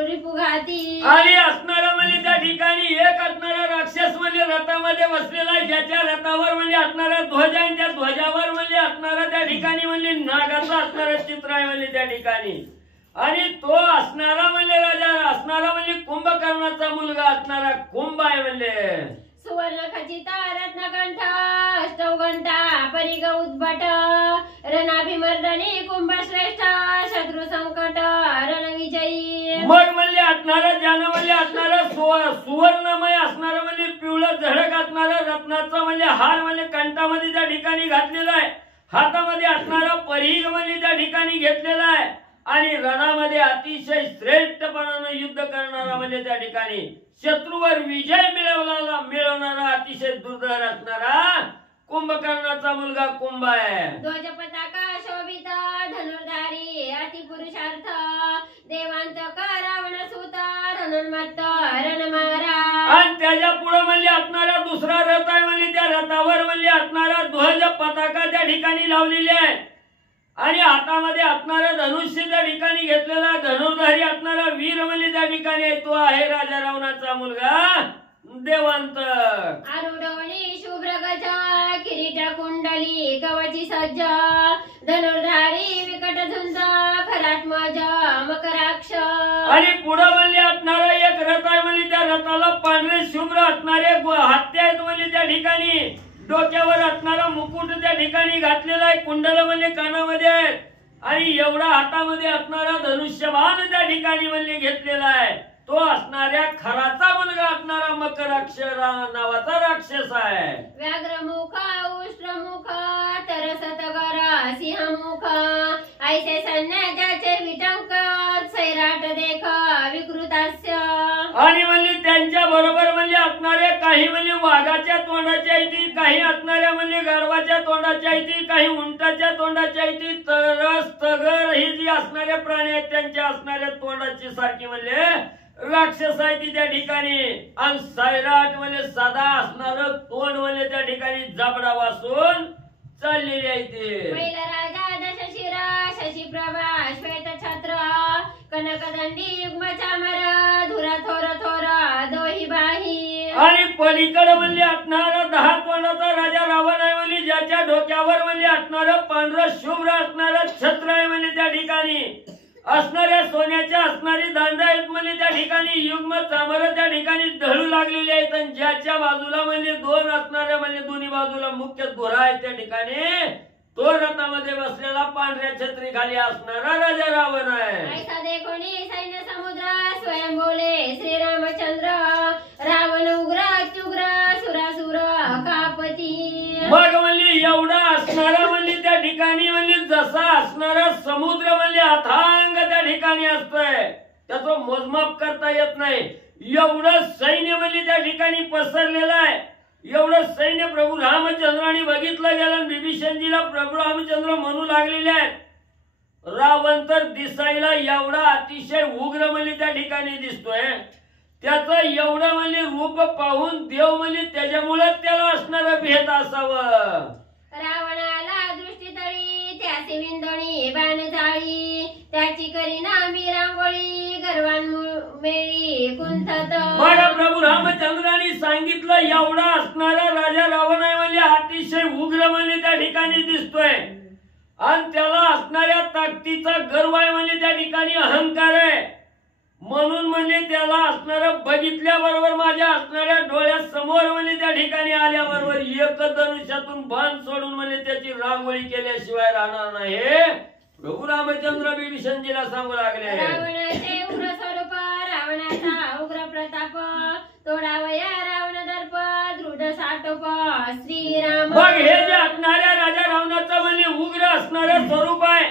रिपुघाती. आणि असणारा म्हणजे त्या ठिकाणी एक असणारा राक्षस म्हणजे रथामध्ये बसलेला आहे ज्याच्या रथावर म्हणजे असणारा ध्वज आणि त्या ध्वजावर म्हणजे असणारा त्या ठिकाणी म्हणजे नागाचं असणारं चित्र आहे म्हणजे त्या ठिकाणी. आणि तो असणारा म्हणजे राजा असणारा म्हणजे कुंभकर्णाचा मुलगा असणारा कुंभ आहे म्हणजे. सुवर्ण खचित रत्नकंठ अष्टौघंटा परिग उद्भट रणाभिमर्दनी कुंभश्रेष्ठ शत्रू संकट रणविजयी. मग म्हणजे असणारा ज्यानं म्हणजे असणारा सुवर्णमय असणारा म्हणजे पिवळं झडक असणारा रत्नाचा म्हणजे हार म्हणजे कंठामध्ये त्या ठिकाणी घातलेला आहे. हातामध्ये असणारा परिघ म्हणजे त्या ठिकाणी घेतलेला आहे. आणि रणामध्ये अतिशय श्रेष्ठपणाने युद्ध करणारा म्हणजे त्या ठिकाणी शत्रूवर विजय मिळवणारा अतिशय दुर्धर असणारा कुंभकर्णाचा मुलगा कुंभ आहे. ध्वज पताका शोभित धनुर्धारी अतिपुरुषार्थ देवांतक रावण सुत रणन्मत्त रणमारा. आणि त्याच्या पुढे म्हणजे असणारा दुसरा रथ आहे म्हणजे त्या रथावर म्हणजे असणारा ध्वज पताका त्या ठिकाणी लावलेली आहे. आणि हातामध्ये असणारा धनुष्य त्या ठिकाणी घेतलेला धनुर्धारी असणारा वीर म्हणजे त्या ठिकाणी तो आहे राजा रावणाचा मुलगा देवांत. आरुढवणी शुभ्र गज किरीट कुंडली कवची सज्ज धनुर्धारी विकट झुंज खरात्मज मकराक्ष. आणि पुढे म्हणजे असणारा एक रथ आहे म्हणजे त्या रथाला पांढरे शुभ्र असणारे हत्ती आहेत म्हणजे त्या ठिकाणी डोक्यावर असणारा मुकुट त्या ठिकाणी घातलेला आहे. कुंडल म्हणजे कानामध्ये आहेत. आणि एवढा हातामध्ये असणारा धनुष्यबाण त्या ठिकाणी म्हणजे घेतलेला आहे. तो असणाऱ्या खराचा मुलगा असणारा मकराक्षर नावाचा राक्षस आहे. व्याघ्रमुख उष्ट्रमुख तरसतगर सिंहमुख ऐसे सन्याजाचे विटंक सैराट देख विकृतास्य. आणि म्हणजे त्यांच्या बरोबर म्हणजे असणारे काही म्हणजे वाघाच्या तोंडाच्या काही असणाऱ्या म्हणजे तोंडाची आहे ती, काही उंटाच्या तोंडाची आहे ती, तरस तगर ही जी असणारे प्राणी आहेत त्यांच्या असणाऱ्या तोंडाची सारखी म्हणजे राक्षस आहे ती त्या ठिकाणी. आणि सैराट म्हणजे सदा असणार तोंड म्हणजे त्या ठिकाणी जबडा वासून चाललेली आहे ती. पहिला राजा दशशिरा शशिप्रभा श्वेत छत्र कनकदंडी युग्म चामर धुरा थोर थोर दोही बाही. आणि पलीकडे म्हणजे असणारा 10 तोंडाचा राजा रावण आहे म्हणजे ज्याच्या डोक्यावर म्हणजे असणारं पांढरं शुभ्र असणारं छत्र आहे म्हणजे त्या ठिकाणी असणाऱ्या सोन्याच्या असणारी दांड आहेत म्हणजे त्या ठिकाणी युग्म चामर त्या ठिकाणी ढळू लागलेली आहेत. आणि ज्याच्या बाजूला म्हणजे 2 असणाऱ्या म्हणजे दोन्ही बाजूला मुख्य दोरा आहे त्या ठिकाणी तो रथामध्ये बसलेला पांढऱ्या छत्री खाली असणारा राजा रावण आहे. ऐसा देखोनी सैन्य समुद्र स्वयं बोले श्रीरामचंद्र रावण उग्र अत्युग्र सुरासुर कापती. मग म्हणजे एवढा असणारा म्हणजे त्या ठिकाणी म्हणजे जसा असणारा समुद्र म्हणजे अथांग त्या ठिकाणी असतोय त्याचं मोजमाप करता येत नाही. एवढं सैन्य म्हणजे त्या ठिकाणी पसरलेलं आहे. एवढं सैन्य प्रभू रामचंद्राने बघितलं गेलं. बिभीषणजीला प्रभू रामचंद्र म्हणू लागलेले आहेत. रावण तर दिसायला एवढा अतिशय उग्र म्हणजे त्या ठिकाणी दिसतोय. त्याचं एवढं म्हणजे रूप पाहून देव म्हणजे त्याच्यामुळे त्याला असणारं भेट असावं. रावणाला दृष्टी तळी त्याची विंदोणी बाण जाळी त्याची करीना मी रांगोळी गर्वान मेळी कुंथत. मग प्रभू रामचंद्राने सांगितलं एवढा असणारा राजा रावण आहे म्हणजे अतिशय उग्र म्हणजे त्या ठिकाणी दिसतोय. आणि त्याला असणाऱ्या ताकदीचा गर्व आहे म्हणजे त्या ठिकाणी अहंकार आहे. म्हणून म्हणजे त्याला असणारं बघितल्याबरोबर माझ्या असणाऱ्या डोळ्यासमोर म्हणजे त्या ठिकाणी आल्याबरोबर एक धनुष्यातून बाण सोडून म्हणजे त्याची रांगोळी केल्याशिवाय राहणार नाही हे प्रभू रामचंद्र बिभीषणजीला सांगू लागले. रावणाचे उग्र स्वरूप रावणाचा उग्र प्रताप तोडावया रावण दर्प दृढ साटोप श्रीराम. मग हे जे असणाऱ्या राजा रावणाचं म्हणजे उग्र असणारं स्वरूप आहे.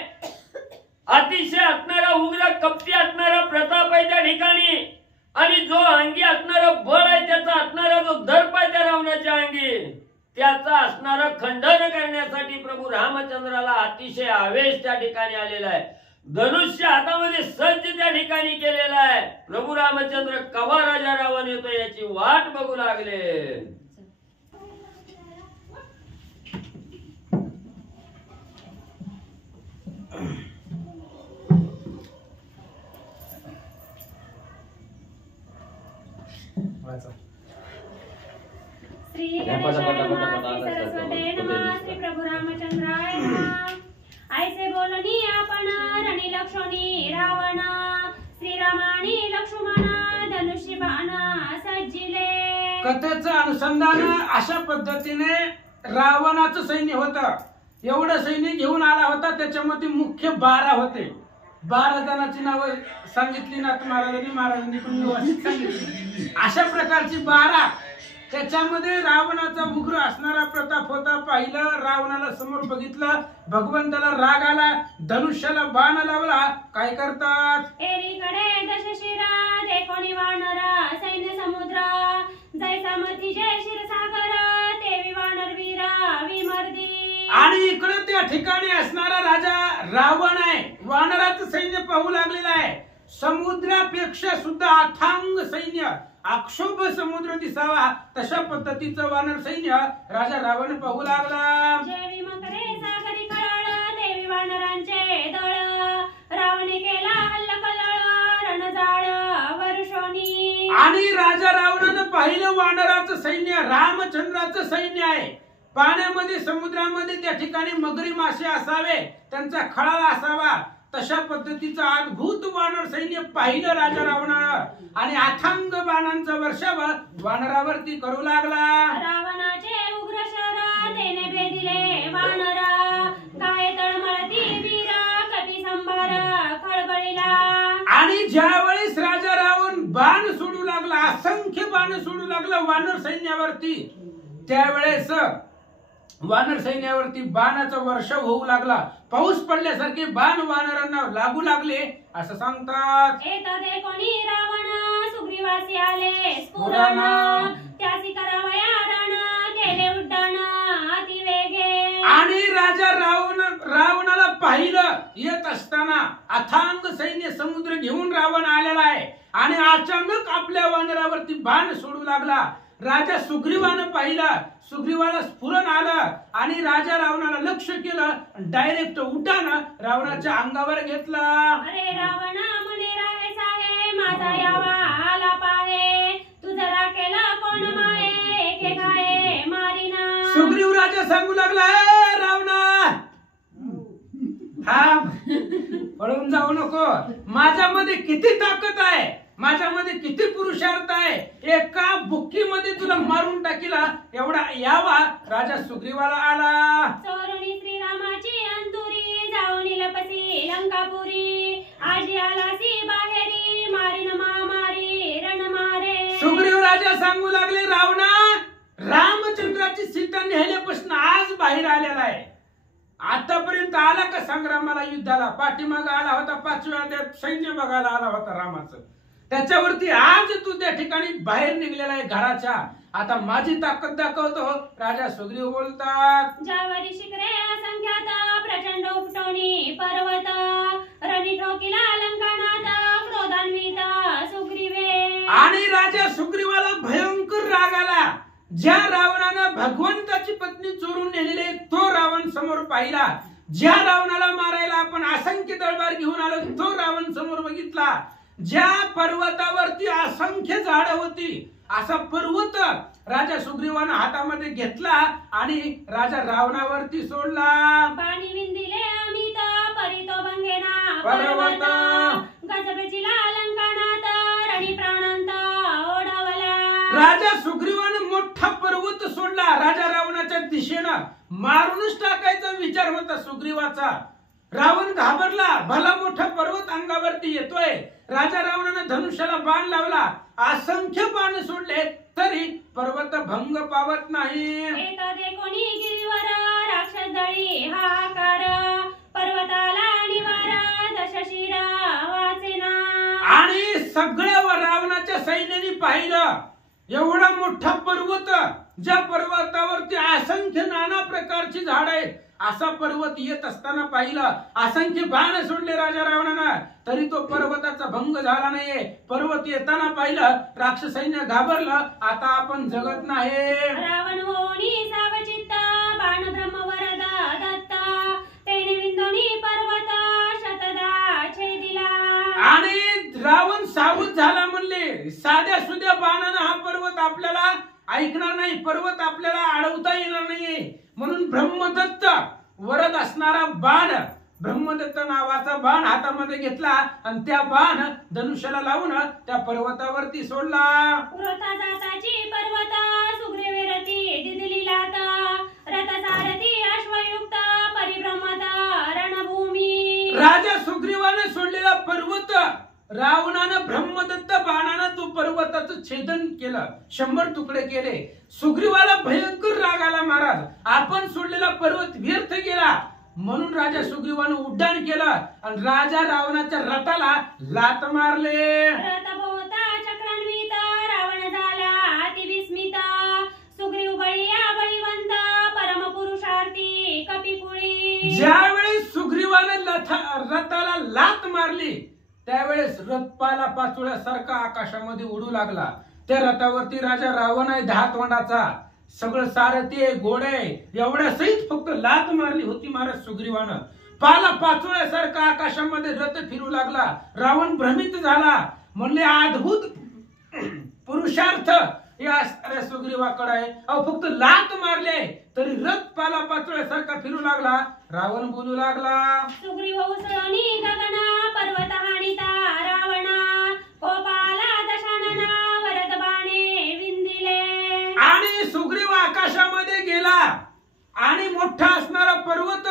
अतिशय असणारा उग्र कपटी असणारा प्रताप आहे त्या ठिकाणी. आणि जो अंगी असणारा बळ आहे त्याचा असणारा जो दर्प आहे त्या रावणाच्या अंगी त्याचा असणारा खंडन करण्यासाठी प्रभू रामचंद्राला अतिशय आवेश त्या ठिकाणी आलेला आहे. धनुष्य हातामध्ये सज्ज त्या ठिकाणी केलेला आहे. प्रभू रामचंद्र कवा राजा रावण येतो याची वाट बघू लागले. श्री गणेशाय नमः, श्री सरस्वते नमः, श्री प्रभु रामचंद्राय नमः. ऐसे बोलनी आपण रणी लक्ष्मणी रावण श्रीरामानी लक्ष्मण धनुष्य बाण सज्जिले. कथेचं अनुसंधान अशा पद्धतीने रावणाचं सैन्य होतं. एवढं सैन्य घेऊन आला होता. त्याच्यामध्ये मुख्य 12 होते. 12 जणांची नावं सांगितली नाथ महाराजांनी पण व्यवस्थित सांगितली. अशा प्रकारची 12. त्याच्यामध्ये रावणाचा उग्र असणारा प्रताप होता. पाहिलं रावणाला समोर बघितलं. भगवंताला राग आला. धनुष्याला बाण लावला. काय करतात एरीकडे दशशिरा देखोनी वानरा सैन्य समुद्र जैसा मथी जय क्षीरसागर तेवी वानर वीरा विमर्दी. आणि इकडे त्या ठिकाणी असणारा राजा रावण आहे. वानराचं सैन्य पाहू लागलेलं आहे. समुद्रापेक्षा सुद्धा अथांग सैन्य अक्षोभ समुद्र दिसावा तशा पद्धतीचं वानर सैन्य राजा रावण पाहू लागला. जेवी मकरे सागरी कळळ देवी वानरांचे दळ रावणे केला हल्ला कल्लोळ रणजाळ वर्षोनी. आणि राजा रावणानं पाहिलं वानराचं सैन्य रामचंद्राचं सैन्य आहे. पाण्यामध्ये समुद्रामध्ये त्या ठिकाणी मगरी मासे असावे त्यांचा खळा असावा तशा पद्धतीचं अद्भुत वानर सैन्य पाहिलं राजा रावणानं. आणि अथांग बाणांचा वर्षाव वानरावरती करू लागला. रावणाचे उग्र शर तेने भेदिले वानरा गाय तळमळती वीरा कटी संभार खळबळीला. आणि ज्यावेळेस राजा रावण बाण सोडू लागला असंख्य बाण सोडू लागला वानर सैन्यावरती त्यावेळेस वानर सैन्यावरती बाणाचा वर्षाव होऊ लागला. पाऊस पडल्यासारखे बाण वानरांना लागू लागले असं सांगतात. येतदे कोणी रावण सुग्रीवासी आले स्फुरण त्यासी करावया रण केले उड्डाण अति वेगे. पाहिलं येत असताना अथांग सैन्य समुद्र घेऊन रावण आलेला आहे आणि अचानक आपल्या वानरावरती बाण सोडू लागला. राजा सुग्रीवानं पाहिलं, सुग्रीवाला स्फुरण आलं आणि राजा रावणाला लक्ष केलं, डायरेक्ट उठानं रावणाच्या अंगावर घेतला. अरे रावणा मने राहे साहे माझा यावा आला पाहे तुझा राखेला कोण माये एके गाये मारिना. सुग्रीव राजा सांगू लागला, "ए रावणा थांब, पळून जाऊ नको. माझ्यामध्ये किती ताकद आहे, माझ्यामध्ये किती पुरुषार्थ आहे, एका बुक्कीमध्ये तुला मारून टाकीला एवढा यावा." राजा सुग्रीवाला आला. चोरुणी श्रीरामाची अंतुरी जाऊन लपसी लंकापुरी आजी आलासी बाहेरी मारिन मारी रण मारे. सुग्रीव राजा सांगू लागले, रावणा रामचंद्राची सीता नेहल्यापासून आज बाहेर आलेला आहे. आतापर्यंत आला का संग्रामाला, युद्धाला? पाठीमाग आला होता, 5व्या अध्यायात सैन्य बघायला आला होता रामाचं. त्याच्यावरती आज तू त्या ठिकाणी बाहेर निघलेला आहे घराच्या. आता माझी ताकद दाखवतो. राजा सुग्रीव बोलतात, ज्यावरी शिखरे असंख्यात प्रचंड उपटोनी पर्वत रणी ठोकिला लंकानाथ क्रोधान्वित सुग्रीवे. आणि राजा सुग्रीवाला भयंकर राग आला. ज्या रावणानं भगवंताची पत्नी चोरून नेलेली तो रावण समोर पाहिला. ज्या रावणाला मारायला आपण असंख्य दरबार घेऊन आलो तो रावण समोर बघितला. ज्या पर्वतावरती असंख्य झाडं होती असा पर्वत राजा सुग्रीवानं हातामध्ये घेतला आणि राजा रावणावरती सोडला. पाणी विंदिले अमित परितो भंगेना पर्वत गजबजिला लंकानाथ रणी प्राणांत ओढवला. राजा सुग्रीवानं मोठा पर्वत सोडला राजा रावणाच्या दिशेनं. मारूनच टाकायचा विचार होता सुग्रीवाचा. रावण घाबरला, भला मोठा पर्वत अंगावरती येतोय. राजा रावणानं धनुष्याला बाण लावला, असंख्य बाण सोडले तरी पर्वत भंग पावत नाही. एखादे कोणी गिरीवर राक्षस दळी हाकार पर्वताला निवार दशशिर वाचेना. आणि सगळ्या रावणाच्या सैन्याने पाहिलं एवढा मोठा पर्वत, ज्या पर्वतावरती असंख्य नाना प्रकारची झाड आहेत असा पर्वत येत असताना पाहिलं. असंख्य बाण सोडले राजा रावणानं तरी तो पर्वताचा भंग झाला नाहीये. पर्वत येताना पाहिलं, राक्षस सैन्य घाबरलं, आता आपण जगत नाही. रावण होणी सावचित्त बाण ब्रह्मवरद दत्त तेने विंदोनी पर्वत शतदा छेदिला. आणि रावण सावध झाला म्हणले, साध्या सुध्या बाणानं हा पर्वत आपल्याला ऐकणार नाही, पर्वत आपल्याला अडवता येणार नाही. म्हणून ब्रह्मदत्त वरद असणारा बाण, ब्रह्मदत्त नावाचा बाण हातामध्ये घेतला आणि त्या बाण धनुष्याला लावून त्या पर्वतावरती सोडला. पुरता जाताची पर्वत सुग्रीवे रती दिदली लात रथ सारथी अश्वयुक्त परिभ्रमत रणभूमी. राजा सुग्रीवाने सोडलेला पर्वत रावणानं ब्रह्मदत्त बाणानं तो पर्वताचं छेदन केलं, 100 तुकडे केले. सुग्रीवाला भयंकर राग आला, महाराज आपण सोडलेला पर्वत व्यर्थ गेला. म्हणून राजा सुग्रीवानं उड्डाण केलं आणि राजा रावणाच्या रथाला लात मारले. रथभोवता चक्रान्वित रावण झाला अतिविस्मित सुग्रीव बळीया बळीवंत परमपुरुषार्थी कपिकुळी. ज्यावेळेस सुग्रीवानं रथाला लात मारली त्यावेळेस रथपाला पाचोळ्यासारखा आकाशामध्ये उडू लागला. त्या रथावरती राजा रावण आहे 10 तोंडाचा, सगळं सारथी आहे, घोडे एवढ्या सहित फक्त लात मारली होती महाराज सुग्रीवानं. पाला पाचोळ्यासारखा आकाशामध्ये रथ फिरू लागला. रावण भ्रमित झाला, म्हणले अद्भुत पुरुषार्थ या सुग्रीवाकडे आहे. अहो फक्त लात मारले तरी रथ पाला पाचोळ्यासारखा फिरू लागला. रावण बोलू लागला, सुग्रीव उसळणी गगना पर्वत हाणिता रावणा कोपाला दशानना वरद बाणे विंदिले. आणि सुग्रीव आकाशामध्ये गेला आणि मोठा असणारा पर्वत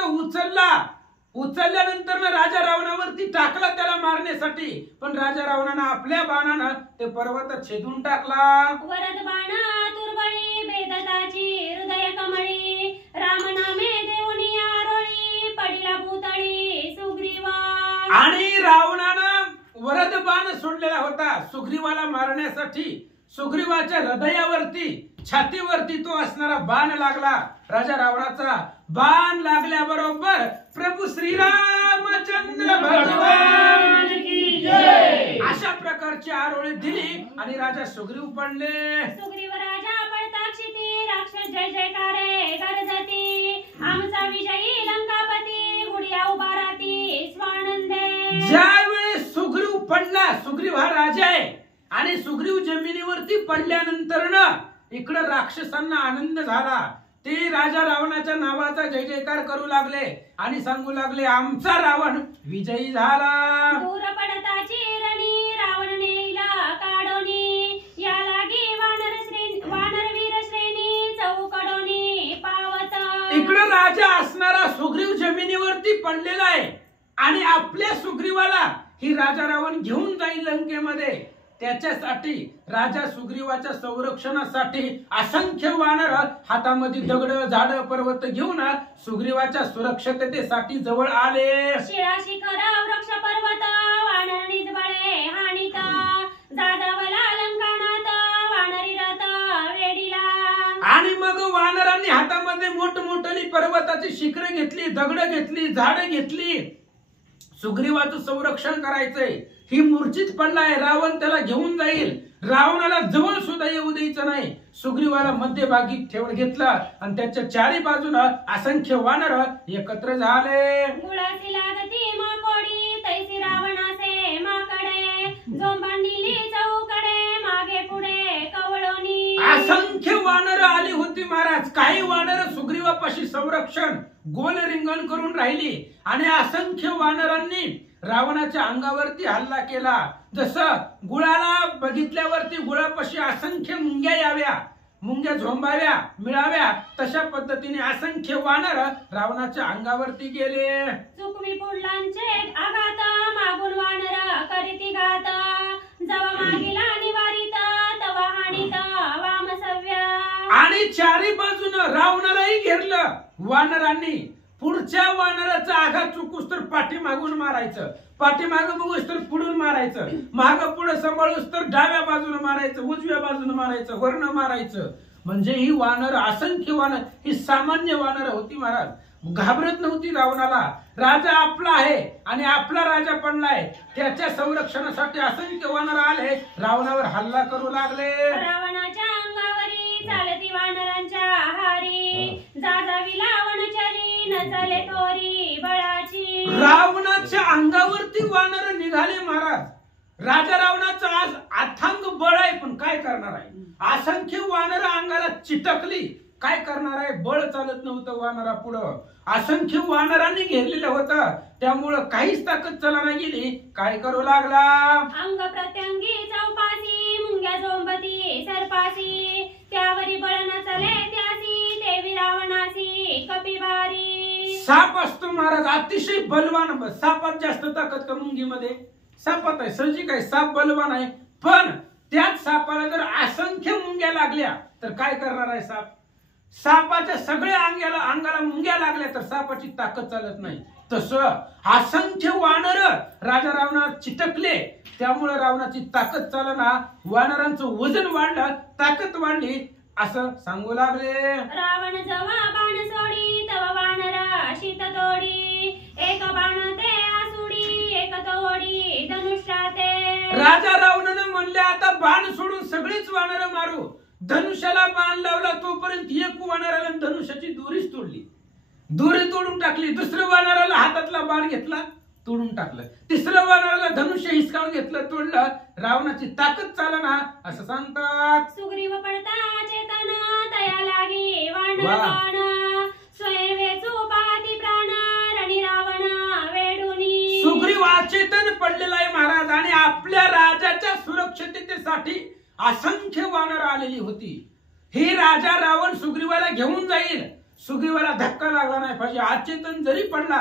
उचलल्यानंतर राजा रावणावरती टाकला त्याला मारण्यासाठी. पण राजा रावणानं आपल्या बाणानं ते पर्वत छेदून टाकला. वरद बाणा तुर्बळी बेदताची हृदय कमळी रामनामे देऊनी आरोळी पडिला भूतळी सुग्रीवा. आणि रावणानं वरद बाण सोडलेला होता सुग्रीवाला मारण्यासाठी. सुग्रीवाच्या हृदयावरती छातीवरती तो असणारा बाण लागला राजा रावणाचा बाण लागल्याबरोबर प्रभू श्रीरामचंद्र भगवान की जय अशा प्रकारची आरोळी दिली आणि राजा सुग्रीव पडले. सुग्रीव राजा पळताक्षिती राक्षस जय जयकारे गरजती आमचा विजयी लंकापती गुडिया उभा राहती स्वानंदे. ज्यावेळेस सुग्रीव पडला, सुग्रीव हा राजा आहे आणि सुग्रीव जमिनीवरती पडल्यानंतर ना इकडे राक्षसांना आनंद झाला. ते राजा रावणाच्या नावाचा जय जयकार करू लागले आणि सांगू लागले आमचा रावण विजयी झाला. दूर पडताची रणी रावण नेला काढोनी या लागी वानरवीर श्रेणी चौकडोनी पावत. इकडे राजा असणारा सुग्रीव जमिनीवरती पडलेला आहे आणि आपल्या सुग्रीवाला ही राजा रावण घेऊन जाईल लंकेमध्ये. त्याच्यासाठी राजा सुग्रीवाच्या संरक्षणासाठी असंख्य वानर हातामध्ये दगड झाड पर्वत घेऊन सुग्रीवाच्या सुरक्षिततेसाठी जवळ आले. शिळा शिखर वृक्ष पर्वत वानरणीच बळे हानिता जादवला लंकानात वानरी रथ वेडीला. आणि मग वानरांनी हातामध्ये मोठमोठली पर्वताची शिखरे घेतली, दगड घेतली, झाड घेतली. सुग्रीवाचं संरक्षण करायचंय. ही मूर्छित पडलाय, रावण त्याला घेऊन जाईल. रावणाला जवळ सुद्धा येऊ द्यायचं नाही. सुग्रीवाला मध्यभागी ठेवून घेतला आणि त्याच्या चारी बाजूला असंख्य वानर एकत्र झाले. गुळाची लागती माकोडी तैसी रावणाचे माकडे जोंबांनी चौकडे मागे पुढे कवळोनी. असंख्य वानर आली होती महाराज. काही वानर सुग्रीवापाशी संरक्षण गोल रिंगण करून राहिली आणि असंख्य वानरांनी रावणाच्या अंगावरती हल्ला केला. जसं गुळाला बघितल्यावरती गुळापाशी असंख्य मुंग्या याव्या, मुंग्या झोंबाव्या मिळाव्या, तशा पद्धतीने असंख्य वानर रावणाच्या अंगावरती गेले. चुकवी पुढलांचे आघात मागून वानर करीती घात जवा मागीला निवारित तवा हानित वामसव्या. आणि चारी बाजून रावणालाही घेरलं वानरांनी. पुढच्या वानराचा आघात चुकूस तर पाठीमागून मारायचं, पाठीमाग बघूस तर पुढून मारायचं, माग पुढे सांभाळूस तर डाव्या बाजूने मारायचं, उजव्या बाजूने मारायचं, वरनं मारायचं. म्हणजे ही वानर असंख्य वानर ही सामान्य वानर होती महाराज. घाबरत नव्हती रावणाला. राजा आपला आहे आणि आपला राजा पडलाय, त्याच्या संरक्षणासाठी असंख्य वानर आले, रावणावर हल्ला करू लागले. रावणाच्या अंगावरी चालती वानरांच्या हारी जाजाविला वनचरी न चाले थोरी बळाची. रावणाच्या अंगावरती वानर निघाले महाराज. राजा रावणाचं आज अथांग बळ आहे, पण काय करणार आहे. असंख्य वानर अंगाला चिटकली, काय करणार आहे. बळ चालत नव्हतं वानरा पुढं. असंख्य वानरांनी घेरलेलं होतं, त्यामुळं काहीच ताकद चालना गेली. काय करू लागला. अंग प्रत्यंगी चौपासी मुंग्या जोंबती सरपासी त्यावरी बळ न चले त्यासी देवी रावणासी कपिबारी. साप असतो महाराज अतिशय बलवान. सापात जास्त ताकद का मुंगीमध्ये. सापात आहे साहजिक आहे, साप बलवान आहे. पण त्याच सापाला जर असंख्य मुंग्या लागल्या तर काय करणार आहे साप. सापाच्या सगळ्या अंगाला मुंग्या लागल्या तर सापाची ताकद चालत नाही. तसं असंख्य वानर राजा रावणाला चिटकले, त्यामुळे रावणाची ताकद चालना. वानरांचं वजन वाढलं, ताकद वाढली, असं सांगू लागले. रावण जवा बाण सोडी तव वानर शीत तोडी एक बाण ते आसुडी एक तोडी धनुष्याते. राजा रावणानं म्हणले आता बाण सोडून सगळीच वानर मारू. धनुष्याला बाण लावला तोपर्यंत एक वानराला धनुष्याची दोरीच तोडली, दोरी तोडून टाकली. दुसऱ्या वानराला हातातला बाण घेतला, तोडून टाकलं. तिसऱ्या वानराला धनुष्य हिसकावून घेतलं, तोडलं. रावणाची ताकद चालना असं सांगतात. सुग्रीव पडता चेतन तया लागी वानर बाण स्वयं वेचू पाहती प्राण रणी रावण वेडुनी. सुग्रीव अचेतन पडलेला आहे महाराज आणि आपल्या राजाच्या सुरक्षिततेसाठी असंख्य वानर आलेली होती. हे राजा रावण सुग्रीवाला घेऊन जाईल. सुग्रीवाला धक्का लागला नाही पाहिजे. अचेतन जरी पडला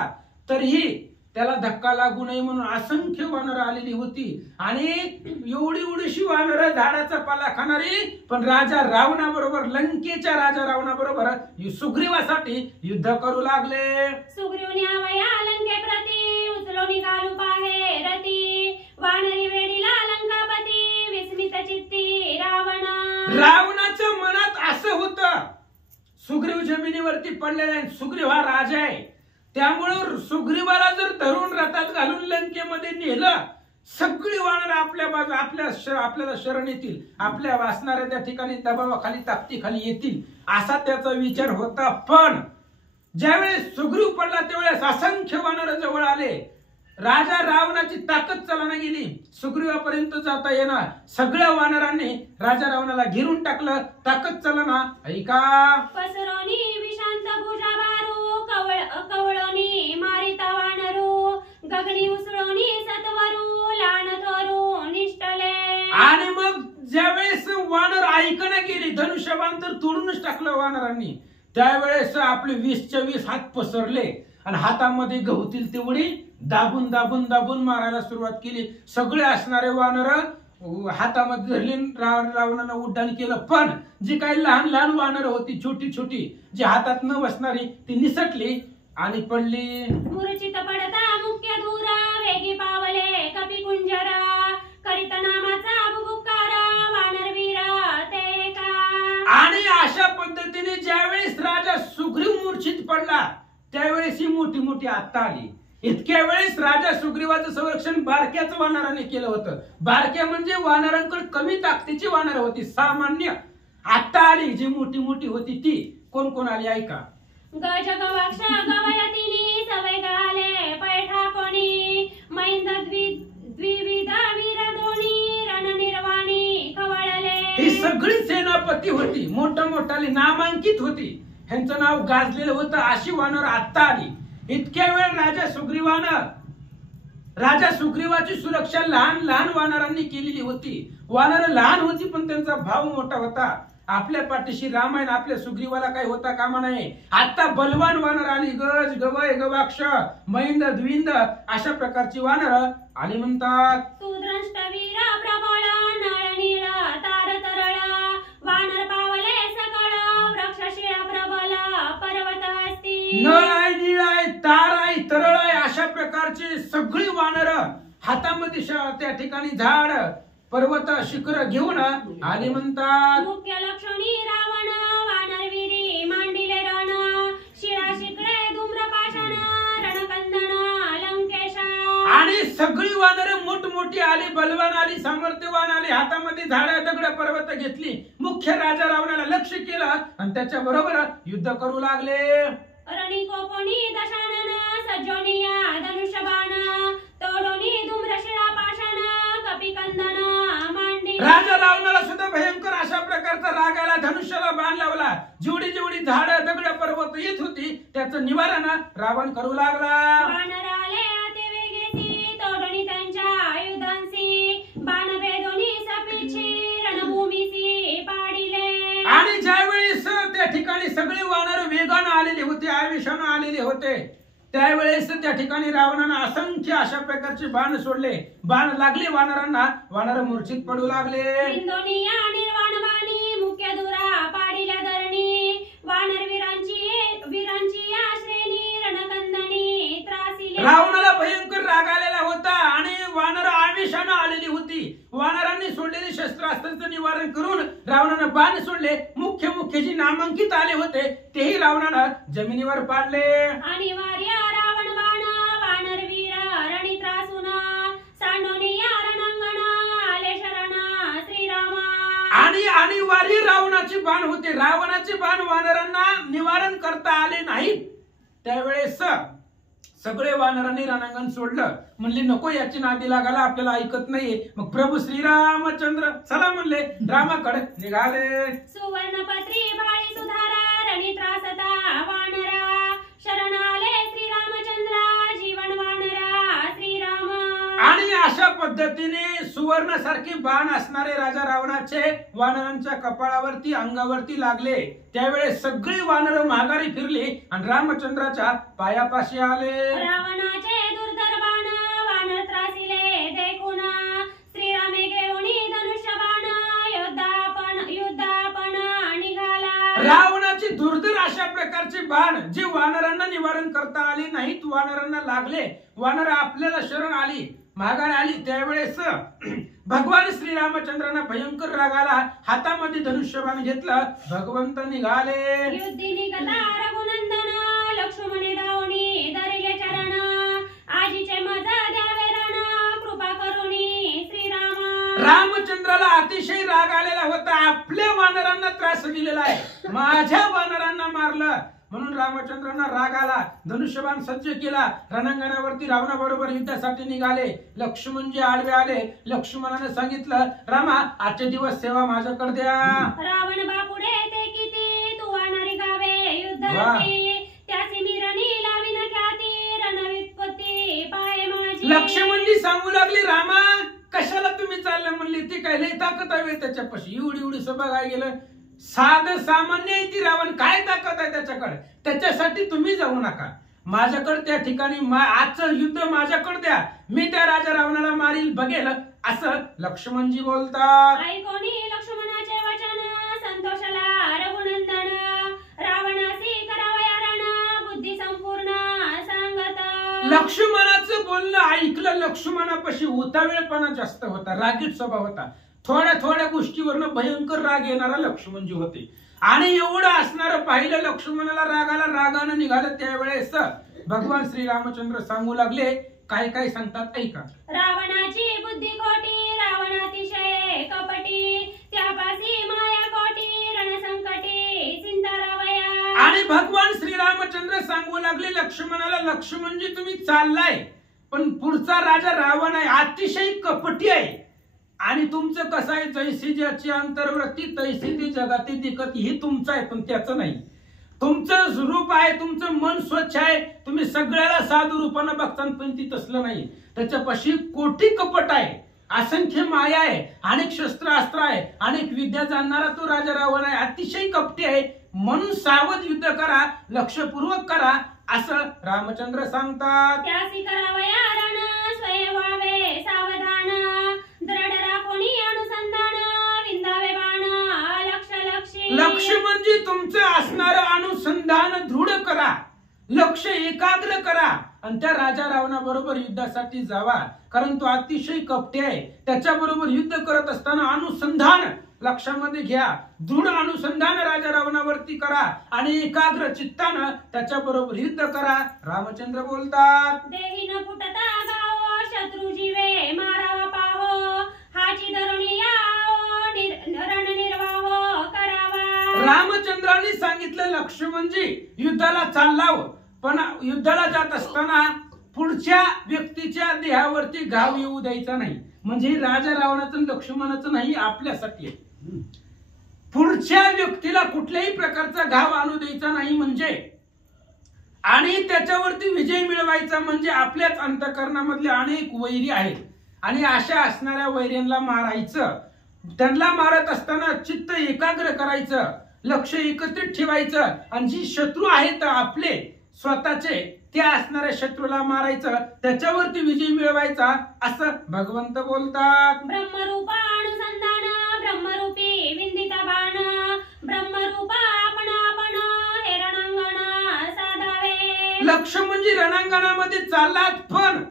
तरीही त्याला धक्का लागू नये म्हणून असंख्य वानर आलेली होती. आणि एवढी एवढीशी वानर झाडाचा पाला खाणारी, पण राजा रावणाबरोबर, लंकेच्या राजा रावणाबरोबर सुग्रीवासाठी युद्ध करू लागले. सुग्रीव न्यावया लंके प्रती उचलो निघालू पाहे रती वानरी वेडीला लंकापती विस्मित चित्ती रावण. रावणाच्या मनात असं होतं सुग्रीव जमिनीवरती पडलेला आहे. सुग्रीव हा राजा आहे. त्यामुळं सुग्रीवाला जर धरून रथात घालून लंकेमध्ये नेलं, सगळी वानर आपल्या बाजू आपल्याला शरण येतील, आपल्या वासणाऱ्या त्या ठिकाणी दबावाखाली ताकदीखाली येतील, असा त्याचा विचार होता. पण ज्यावेळेस सुग्रीव पडला त्यावेळेस असंख्य वानर जवळ आले. राजा रावणाची ताकद चालना गेली, सुग्रीवापर्यंत जाता येणार. सगळ्या वानरांनी राजा रावणाला घेरून टाकलं, ताकद चालना. ऐका, पसरोनी विशांत भुजाबारू कवळोनी मारिता वानरू गगनी उसळोनी सत्वरू लान थोरू निष्ठले. आणि मग ज्यावेळेस वानर ऐकणं गेली, धनुष्यबाण तर तोडूनच टाकलं वानरांनी. त्यावेळेस आपले 20च्या 20 हात पसरले आणि हातामध्ये गवतील तेवढी दाबून दाबून दाबून मारायला सुरुवात केली. सगळे असणारे वानर हातामध्ये धरली, रावणानं उड्डाण केलं. पण जी काही लहान लहान वानर होती, छोटी छोटी, जी हातात न बसणारी, ती निसटली आणि पडली. मूर्छित पडता मुख्य धुरा वेगी पावले कपी कुंजरा करीत नामाचा बुबुकारा वानरवीरा ते का. आणि अशा पद्धतीने ज्यावेळेस राजा सुग्रीव मूर्छित पडला त्यावेळेस ही मोठी मोठी आत्ता आली. इतक्या वेळेस राजा सुग्रीवाचं संरक्षण बारक्याच वानराने केलं होतं. बारक्या म्हणजे वानरांकडे कमी ताकदीची वानर होती, सामान्य. आत्ता आली जी मोठी मोठी होती ती. कोण कोण आली ऐका. गज गवाक्ष गवयतिनी सवय गाले पैठा कोणी मैंद द्विविध वीर दोनी रणनिर्वाणी खवळले. ही सगळी सेनापती होती, मोठं मोठाली नामांकित होती, ह्यांचं नाव गाजलेलं होतं. अशी वानर आत्ता आली. इतक्या वेळ राजा सुग्रीवाची सुरक्षा लहान लहान वानरांनी केलेली होती. वानर लहान होती पण त्यांचा भाव मोठा होता. आपल्या पाठीशी रामायण आपल्या सुग्रीवाला काही होता कामा नये. आता बलवान वानर आली. गज गवय गवाक्ष मैंद द्विंद अशा प्रकारची वानर आली म्हणतात. सुद्रष्ट वीर प्रबळ नळनीळ तार तरळ वानर पावले सकळ वृक्षशिळ प्रबल पर्वत असती. नळ आहे, नीळ आहे, तार आहे, तरळ आहे, अशा प्रकारची सगळी वानर हातामध्ये त्या ठिकाणी झाड पर्वत शिखर घेऊन आली म्हणतात. मुख्य लक्षणी रावण वानरवीरी मांडिले रण शिळा शिकडे धूम्रपाषाण रणकंदन लंकेशा. आणि सगळी वानर मोठमोठी आली, बलवान आली, सामर्थ्यवान आली, हातामध्ये झाड दगड पर्वत घेतली. मुख्य राजा रावणाला लक्ष केलं आणि त्याच्या बरोबर युद्ध करू लागले. रणी कोपोनी दशानन सज्जोनिया धनुष्यबाण तोडोनी धूम्रशिळा पाषाण कपिकंदन मांडी. राजा रावणाला सुद्धा भयंकर अशा प्रकारचा राग आला. धनुष्याला बाण लावला. जेवढी जेवढी झाड दगड पर्वत येत होती त्याचं निवारण रावण करू लागला. वानर आले अति वेगेसी तोडोनी त्यांच्या आयुधांसी बाण भेदोनी सपीची रणभूमीसी पाडिले. आणि ज्यावेळेस त्या ठिकाणी सगळे वानर वेगानं आलेले होते, आवेशानं आलेले होते, त्यावेळेस त्या ठिकाणी रावणानं असंख्य अशा प्रकारचे बाण सोडले. बाण लागले वानरांना, वानर मूर्छित पडू लागले. इंदोनिया निर्वाण बाणी मुख्य दुरा पाडिल्या धरणी वानर वीरांची या श्रेणी रणकंदनी त्रासिले. रावणाला भयंकर राग आलेला होता आणि वानर आवेशानं आलेली होती. वानरांनी सोडलेले शस्त्रास्त्रांचं निवारण करून रावणानं बाण सोडले. मुख्य जी नामांकित आले होते तेही रावणानं जमिनीवर पाडले. अनिवार्य रावण बाण वानरवीर रणी त्रासून सांडोनिया रणांगण आले शरण श्रीरामा. आणि अनिवार्य रावणाचे बाण होते. रावणाचे बाण वानरांना निवारण करता आले नाहीत. त्यावेळेस सगळे वानरांनी रणांगण सोडलं. म्हणले नको याची नादी लागायला, आपल्याला ऐकत नाहीये. मग प्रभू श्रीरामचंद्र चला म्हणले रामाकडे निघाले. सुवर्णपत्री भाळी सुधारा रणी त्रासता वानरा शरण आले श्रीरामचंद्रा जीवन वानरा श्रीराम. आणि अशा पद्धतीने सुवर्णासारखे बाण असणारे राजा रावणाचे वानरांच्या कपाळावरती अंगावरती लागले. त्यावेळेस सगळी वानर माघारी फिरली आणि रामचंद्राच्या पायापाशी आले. रावणाचे दुर्धर बाण वानर त्रासिले देखून श्रीरामे घेऊनी धनुष्यबाण युद्धापण निघाला. रावणाची दुर्धर अशा प्रकारचे बाण जे वानरांना निवारण करता आले नाहीत, वानरांना लागले. वानर आपल्याला शरण आली. माघार आली त्यावेळेस भगवान श्रीरामचंद्रांना भयंकर राग आला, हातामध्ये धनुष्यबाण घेतलं, भगवंत निघाले. युद्धी निघता रघुनंदन लक्ष्मणे धावणी धरिले चरण आजीचे मज द्यावे रण कृपा करुणी श्रीरामा. रामचंद्राला अतिशय राग आलेला होता, आपल्या वानरांना त्रास दिलेला आहे, माझ्या वानरांना मारलं म्हणून रामचंद्रांना राग आला. धनुष्यबाण सज्ज केला, रणांगणावरती रावणाबरोबर युद्धासाठी निघाले. लक्ष्मणजी आडवे आले. लक्ष्मणाने सांगितलं, रामा आजचे दिवस सेवा माझ्याकडे द्या. रावण बापुडे ते किती तू वानरी गावे युद्धाची त्याची मिरणी लावीन ख्याती रणवित्पत्ती पाय माझी. लक्ष्मणजी सांगू लागले, रामा कशाला तुम्ही चालले म्हणले, ती काय लई ताकद आहे त्याच्यापाशी, एवढी सभा काय गेलं, साधं सामान्य आहे ती, रावण काय ताकद आहे त्याच्याकडे, त्याच्यासाठी तुम्ही जाऊ नका, माझ्याकडे त्या ठिकाणी आजचं युद्ध माझ्याकडे द्या, मी त्या राजा रावणाला मारील बघेल, असं लक्ष्मणजी बोलतात. ऐकोनी लक्ष्मणाचे वचन संतोषला रघुनंदन रावणासी करावया रण बुद्धी संपूर्ण सांगत. लक्ष्मणाचं बोलणं ऐकलं. लक्ष्मणापाशी उतावेळपणा जास्त होता, रागीट स्वभाव होता, थोड्या गोष्टीवरनं भयंकर राग येणारा लक्ष्मणजी होते. आणि एवढं असणारं पाहिलं लक्ष्मणाला रागाला, रागानं निघालं. त्यावेळेस भगवान श्रीरामचंद्र सांगू लागले, काय काय सांगतात ऐका. रावणाची बुद्धी खोटी रावण अतिशय कपटी त्यापासी माया कोटी रणसंकटी चिंता रावया. आणि भगवान श्रीरामचंद्र सांगू लागले लक्ष्मणाला, लक्ष्मणजी तुम्ही चाललाय, पण पुढचा राजा रावण आहे, अतिशय कपटी आहे, आणि तुमचं कसं आहे, जैसी ज्याची अंतर्वृत्ती तैसी ती जगाती दिकत, ही तुमचं आहे पण त्याचं नाही. तुमचं रूप आहे, तुमचं मन स्वच्छ आहे, तुम्ही सगळ्याला साधू रूपानं बघता, पण ती तसलं नाही, त्याच्यापाशी कोटी कपट आहे, असंख्य माया आहे, अनेक शस्त्रास्त्र आहे, अनेक विद्या जाणणारा तो राजा रावण आहे, अतिशय कपटी आहे, म्हणून सावध युद्ध करा, लक्षपूर्वक करा, असं रामचंद्र सांगतात. त्यासी करावया रण स्वयं व्हावे सावधान दृढ राखोनी अनुसंधान विंदावे बाण लक्ष लक्षी. लक्ष्मणजी तुमचं असणारं अनुसंधान दृढ करा, लक्ष एकाग्र करा, आणि त्या राजा रावणाबरोबर युद्धासाठी जावा, कारण तो अतिशय कपटी आहे, त्याच्याबरोबर युद्ध करत असताना अनुसंधान लक्षामध्ये घ्या, दृढ अनुसंधान राजा रावणावरती करा, आणि एकाग्र चित्तानं त्याच्याबरोबर युद्ध करा. रामचंद्र बोलतात, देही न फुटता गाव शत्रू जीवे मारावा पाहो हाची धरुणी यावो रण निर्वाह करावा. रामचंद्रांनी सांगितलं, लक्ष्मणजी युद्धाला चाललाव, पण युद्धाला जात असताना पुढच्या व्यक्तीच्या देहावरती घाव येऊ द्यायचा नाही, म्हणजे राजा रावणाचं लक्ष्मणाचं नाही, आपल्यासाठी आहे. पुढच्या व्यक्तीला कुठल्याही प्रकारचा घाव आणू द्यायचा नाही, म्हणजे आणि त्याच्यावरती विजय मिळवायचा, म्हणजे आपल्याच अंतःकरणामधले अनेक वैरी आहेत, आणि अशा असणाऱ्या वैऱ्यांना मारायचं. त्यांना मारत असताना चित्त एकाग्र करायचं, लक्ष एकत्रित ठेवायचं, आणि जी शत्रू आहेत आपले स्वतःचे, त्या असणाऱ्या शत्रूला मारायचं, त्याच्यावरती विजय मिळवायचा, असं भगवंत बोलतात. ब्रह्मरूपा अनुसंधान ब्रह्मरूपी विंदिता बाण ब्रह्मरूपा आपण हे रणांगण साधावे. लक्ष्मणजी रणांगणामध्ये चाललात, पण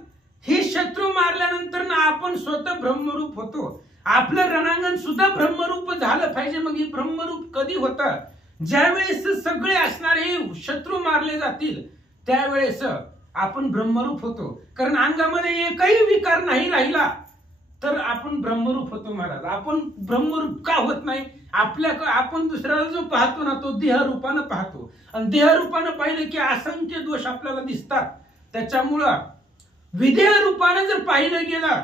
हे शत्रू मारल्यानंतर ना आपण स्वतः ब्रह्मरूप होतो, आपलं रणांगण सुद्धा ब्रह्मरूप झालं पाहिजे. मग हे ब्रह्मरूप कधी होतं, ज्यावेळेस सगळे असणारे शत्रू मारले जातील, त्यावेळेस आपण ब्रह्मरूप होतो, कारण अंगामध्ये एकही विकार नाही राहिला तर आपण ब्रह्मरूप होतो. महाराज, आपण ब्रह्मरूप का होत नाही, आपण दुसऱ्याला जो पाहतो ना, तो देहरूपानं पाहतो, आणि देहरूपानं पाहिले की असंख्य दोष आपल्याला दिसतात. त्याच्यामुळं विदेह रूपानं जर पाहिलं गेलं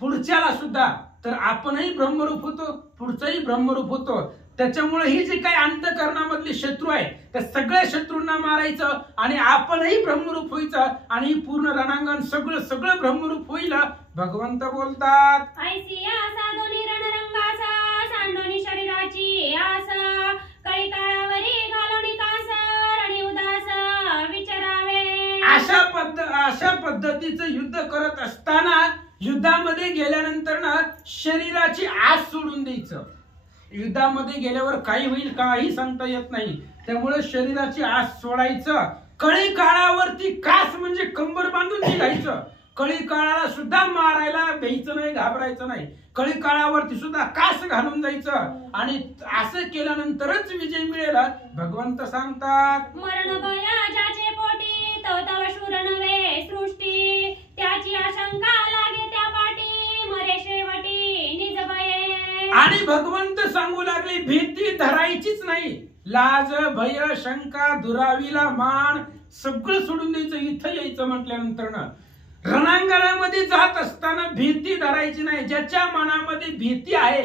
पुढच्याला सुद्धा, तर आपणही ब्रह्मरूप होतो, पुढचाही ब्रह्मरूप होतो. त्याच्यामुळे ही जे काही अंतःकरणामधले शत्रू आहे, त्या सगळ्या शत्रूंना मारायचं, आणि आपणही ब्रह्मरूप व्हायचं, आणि पूर्ण रणांगण सगळं ब्रह्मरूप होईल. भगवंत बोलतात, ऐसी आसा दोन्ही रणरंगाचा सांडोनी शरीराची आस कळी काळावरी घालोनी कास रणी उदास विचारावे. अशा पद्धतीचं युद्ध करत असताना, युद्धामध्ये गेल्यानंतर ना शरीराची आस सोडून द्यायचं. युद्धामध्ये गेल्यावर काही होईल काही सांगता येत नाही, त्यामुळे शरीराची आस सोडायचं. कळी काळावरती कास म्हणजे कंबर बांधून निघायचं, कळी काळाला सुद्धा मारायला भ्यायचं नाही, घाबरायचं नाही. कळी काळावरती सुद्धा कास घालून जायचं आणि असं केल्यानंतरच विजय मिळेल भगवंत सांगतात. मरण भय ज्याचे पोटी तो तव शूर नव्हे सृष्टी, त्याची आशंका लागे त्या पाठी मरे शेवटी निज भये. आणि भगवंत सांगू लागले भीती धरायचीच नाही. लाज भय शंका दुरावीला मान सगळं सोडून द्यायचं. इथं यायचं म्हटल्यानंतर रणांगणामध्ये जात असताना भीती धरायची नाही. ज्याच्या मनामध्ये भीती आहे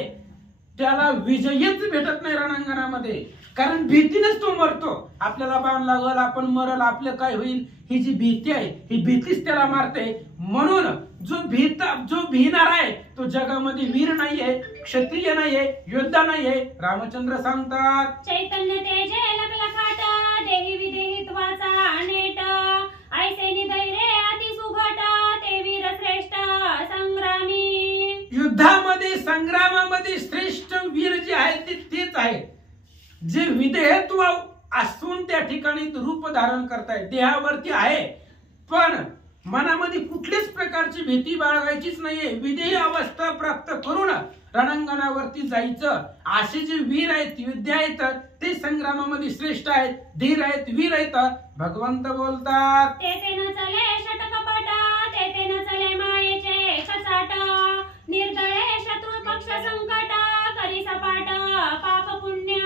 त्याला विजयच भेटत नाही रणांगणामध्ये, कारण भीतीनेच तो मरतो. आपल्याला बाण लागल, आपण मरल, आपलं काय होईल, ही जी भीती आहे ही भीतीच त्याला मारते. म्हणून जो भिणार आहे तो जगामध्ये वीर नाहीये, क्षत्रिय नाहीये, योद्धा नाहीये. रामचंद्र सांगतात चैतन्य तेजे लखलखाट देही विदेहित्वाचा नेट, ऐसे निधैर्य अति सुघट ते वीर श्रेष्ठ संग्रामी. युद्धामध्ये संग्रामामध्ये श्रेष्ठ वीर जे आहेत ते तेच आहेत जे विधेयत्व असून त्या ठिकाणी रूप धारण करतायत. देहावरती आहे पण मनामध्ये कुठल्याच प्रकारची भीती बाळगायचीच नाहीये. विधेय अवस्था प्राप्त करून रणांगणावरती जायचं. असे जे वीर आहेत, योद्धे आहेत ते संग्रामामध्ये श्रेष्ठ आहेत, धीर आहेत, वीर आहेत. भगवंत बोलतात तेथे न चले षटकपट, तेथे न चले मायेचे कचाट, निर्दळे शत्रू पक्ष संकट, करी सपाट पाप पुण्य.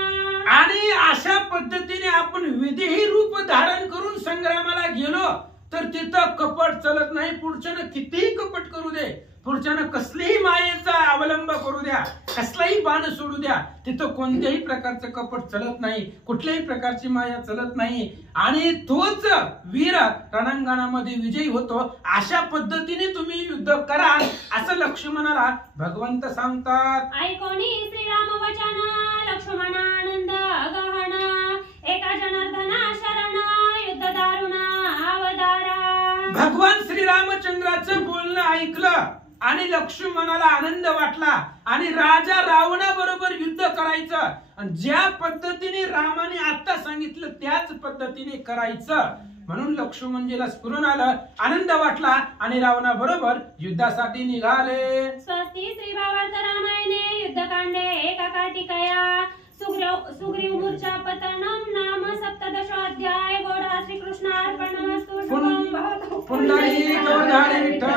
आणि अशा पद्धतीने आपण विधेयी रूप धारण करून संग्रामाला गेलो तर तिथं कपट चलत नाही. पुढच्यानं कितीही कपट करू दे, पुढच्यानं कसलीही मायेचा अवलंब करू द्या, कसलाही बाण सोडू द्या, तिथं कोणत्याही प्रकारचं कपट चलत नाही, कुठल्याही प्रकारची माया चलत नाही. आणि तोच वीर रणांगणामध्ये विजयी होतो. अशा पद्धतीने तुम्ही युद्ध करा असं लक्ष्मणाला भगवंत सांगतात. ऐकोनी श्रीराम वचन लक्ष्मणानंद गहन, एका जनार्दना शरण युद्ध दारुण अवतारा. भगवान श्रीरामचंद्राचं बोलणं ऐकलं आणि लक्ष्मणाला आनंद वाटला आणि राजा रावणाबरोबर युद्ध करायचं. आणि ज्या पद्धतीने रामाने आता सांगितलं त्याच पद्धतीने करायचं म्हणून लक्ष्मणजीला स्फुरण आलं, आनंद वाटला आणि रावणाबरोबर युद्धासाठी निघाले. स्वस्ती श्री भावार्थ रामायणे युद्धकांडे एकाकाटिकया सुग्रीव मूर्छा पतनम नाम सप्तदशोऽध्याय. गौडा श्रीकृष्णार्पणमस्तु. शुभं भवतु. पुंडलीक वरदारी विठ्ठल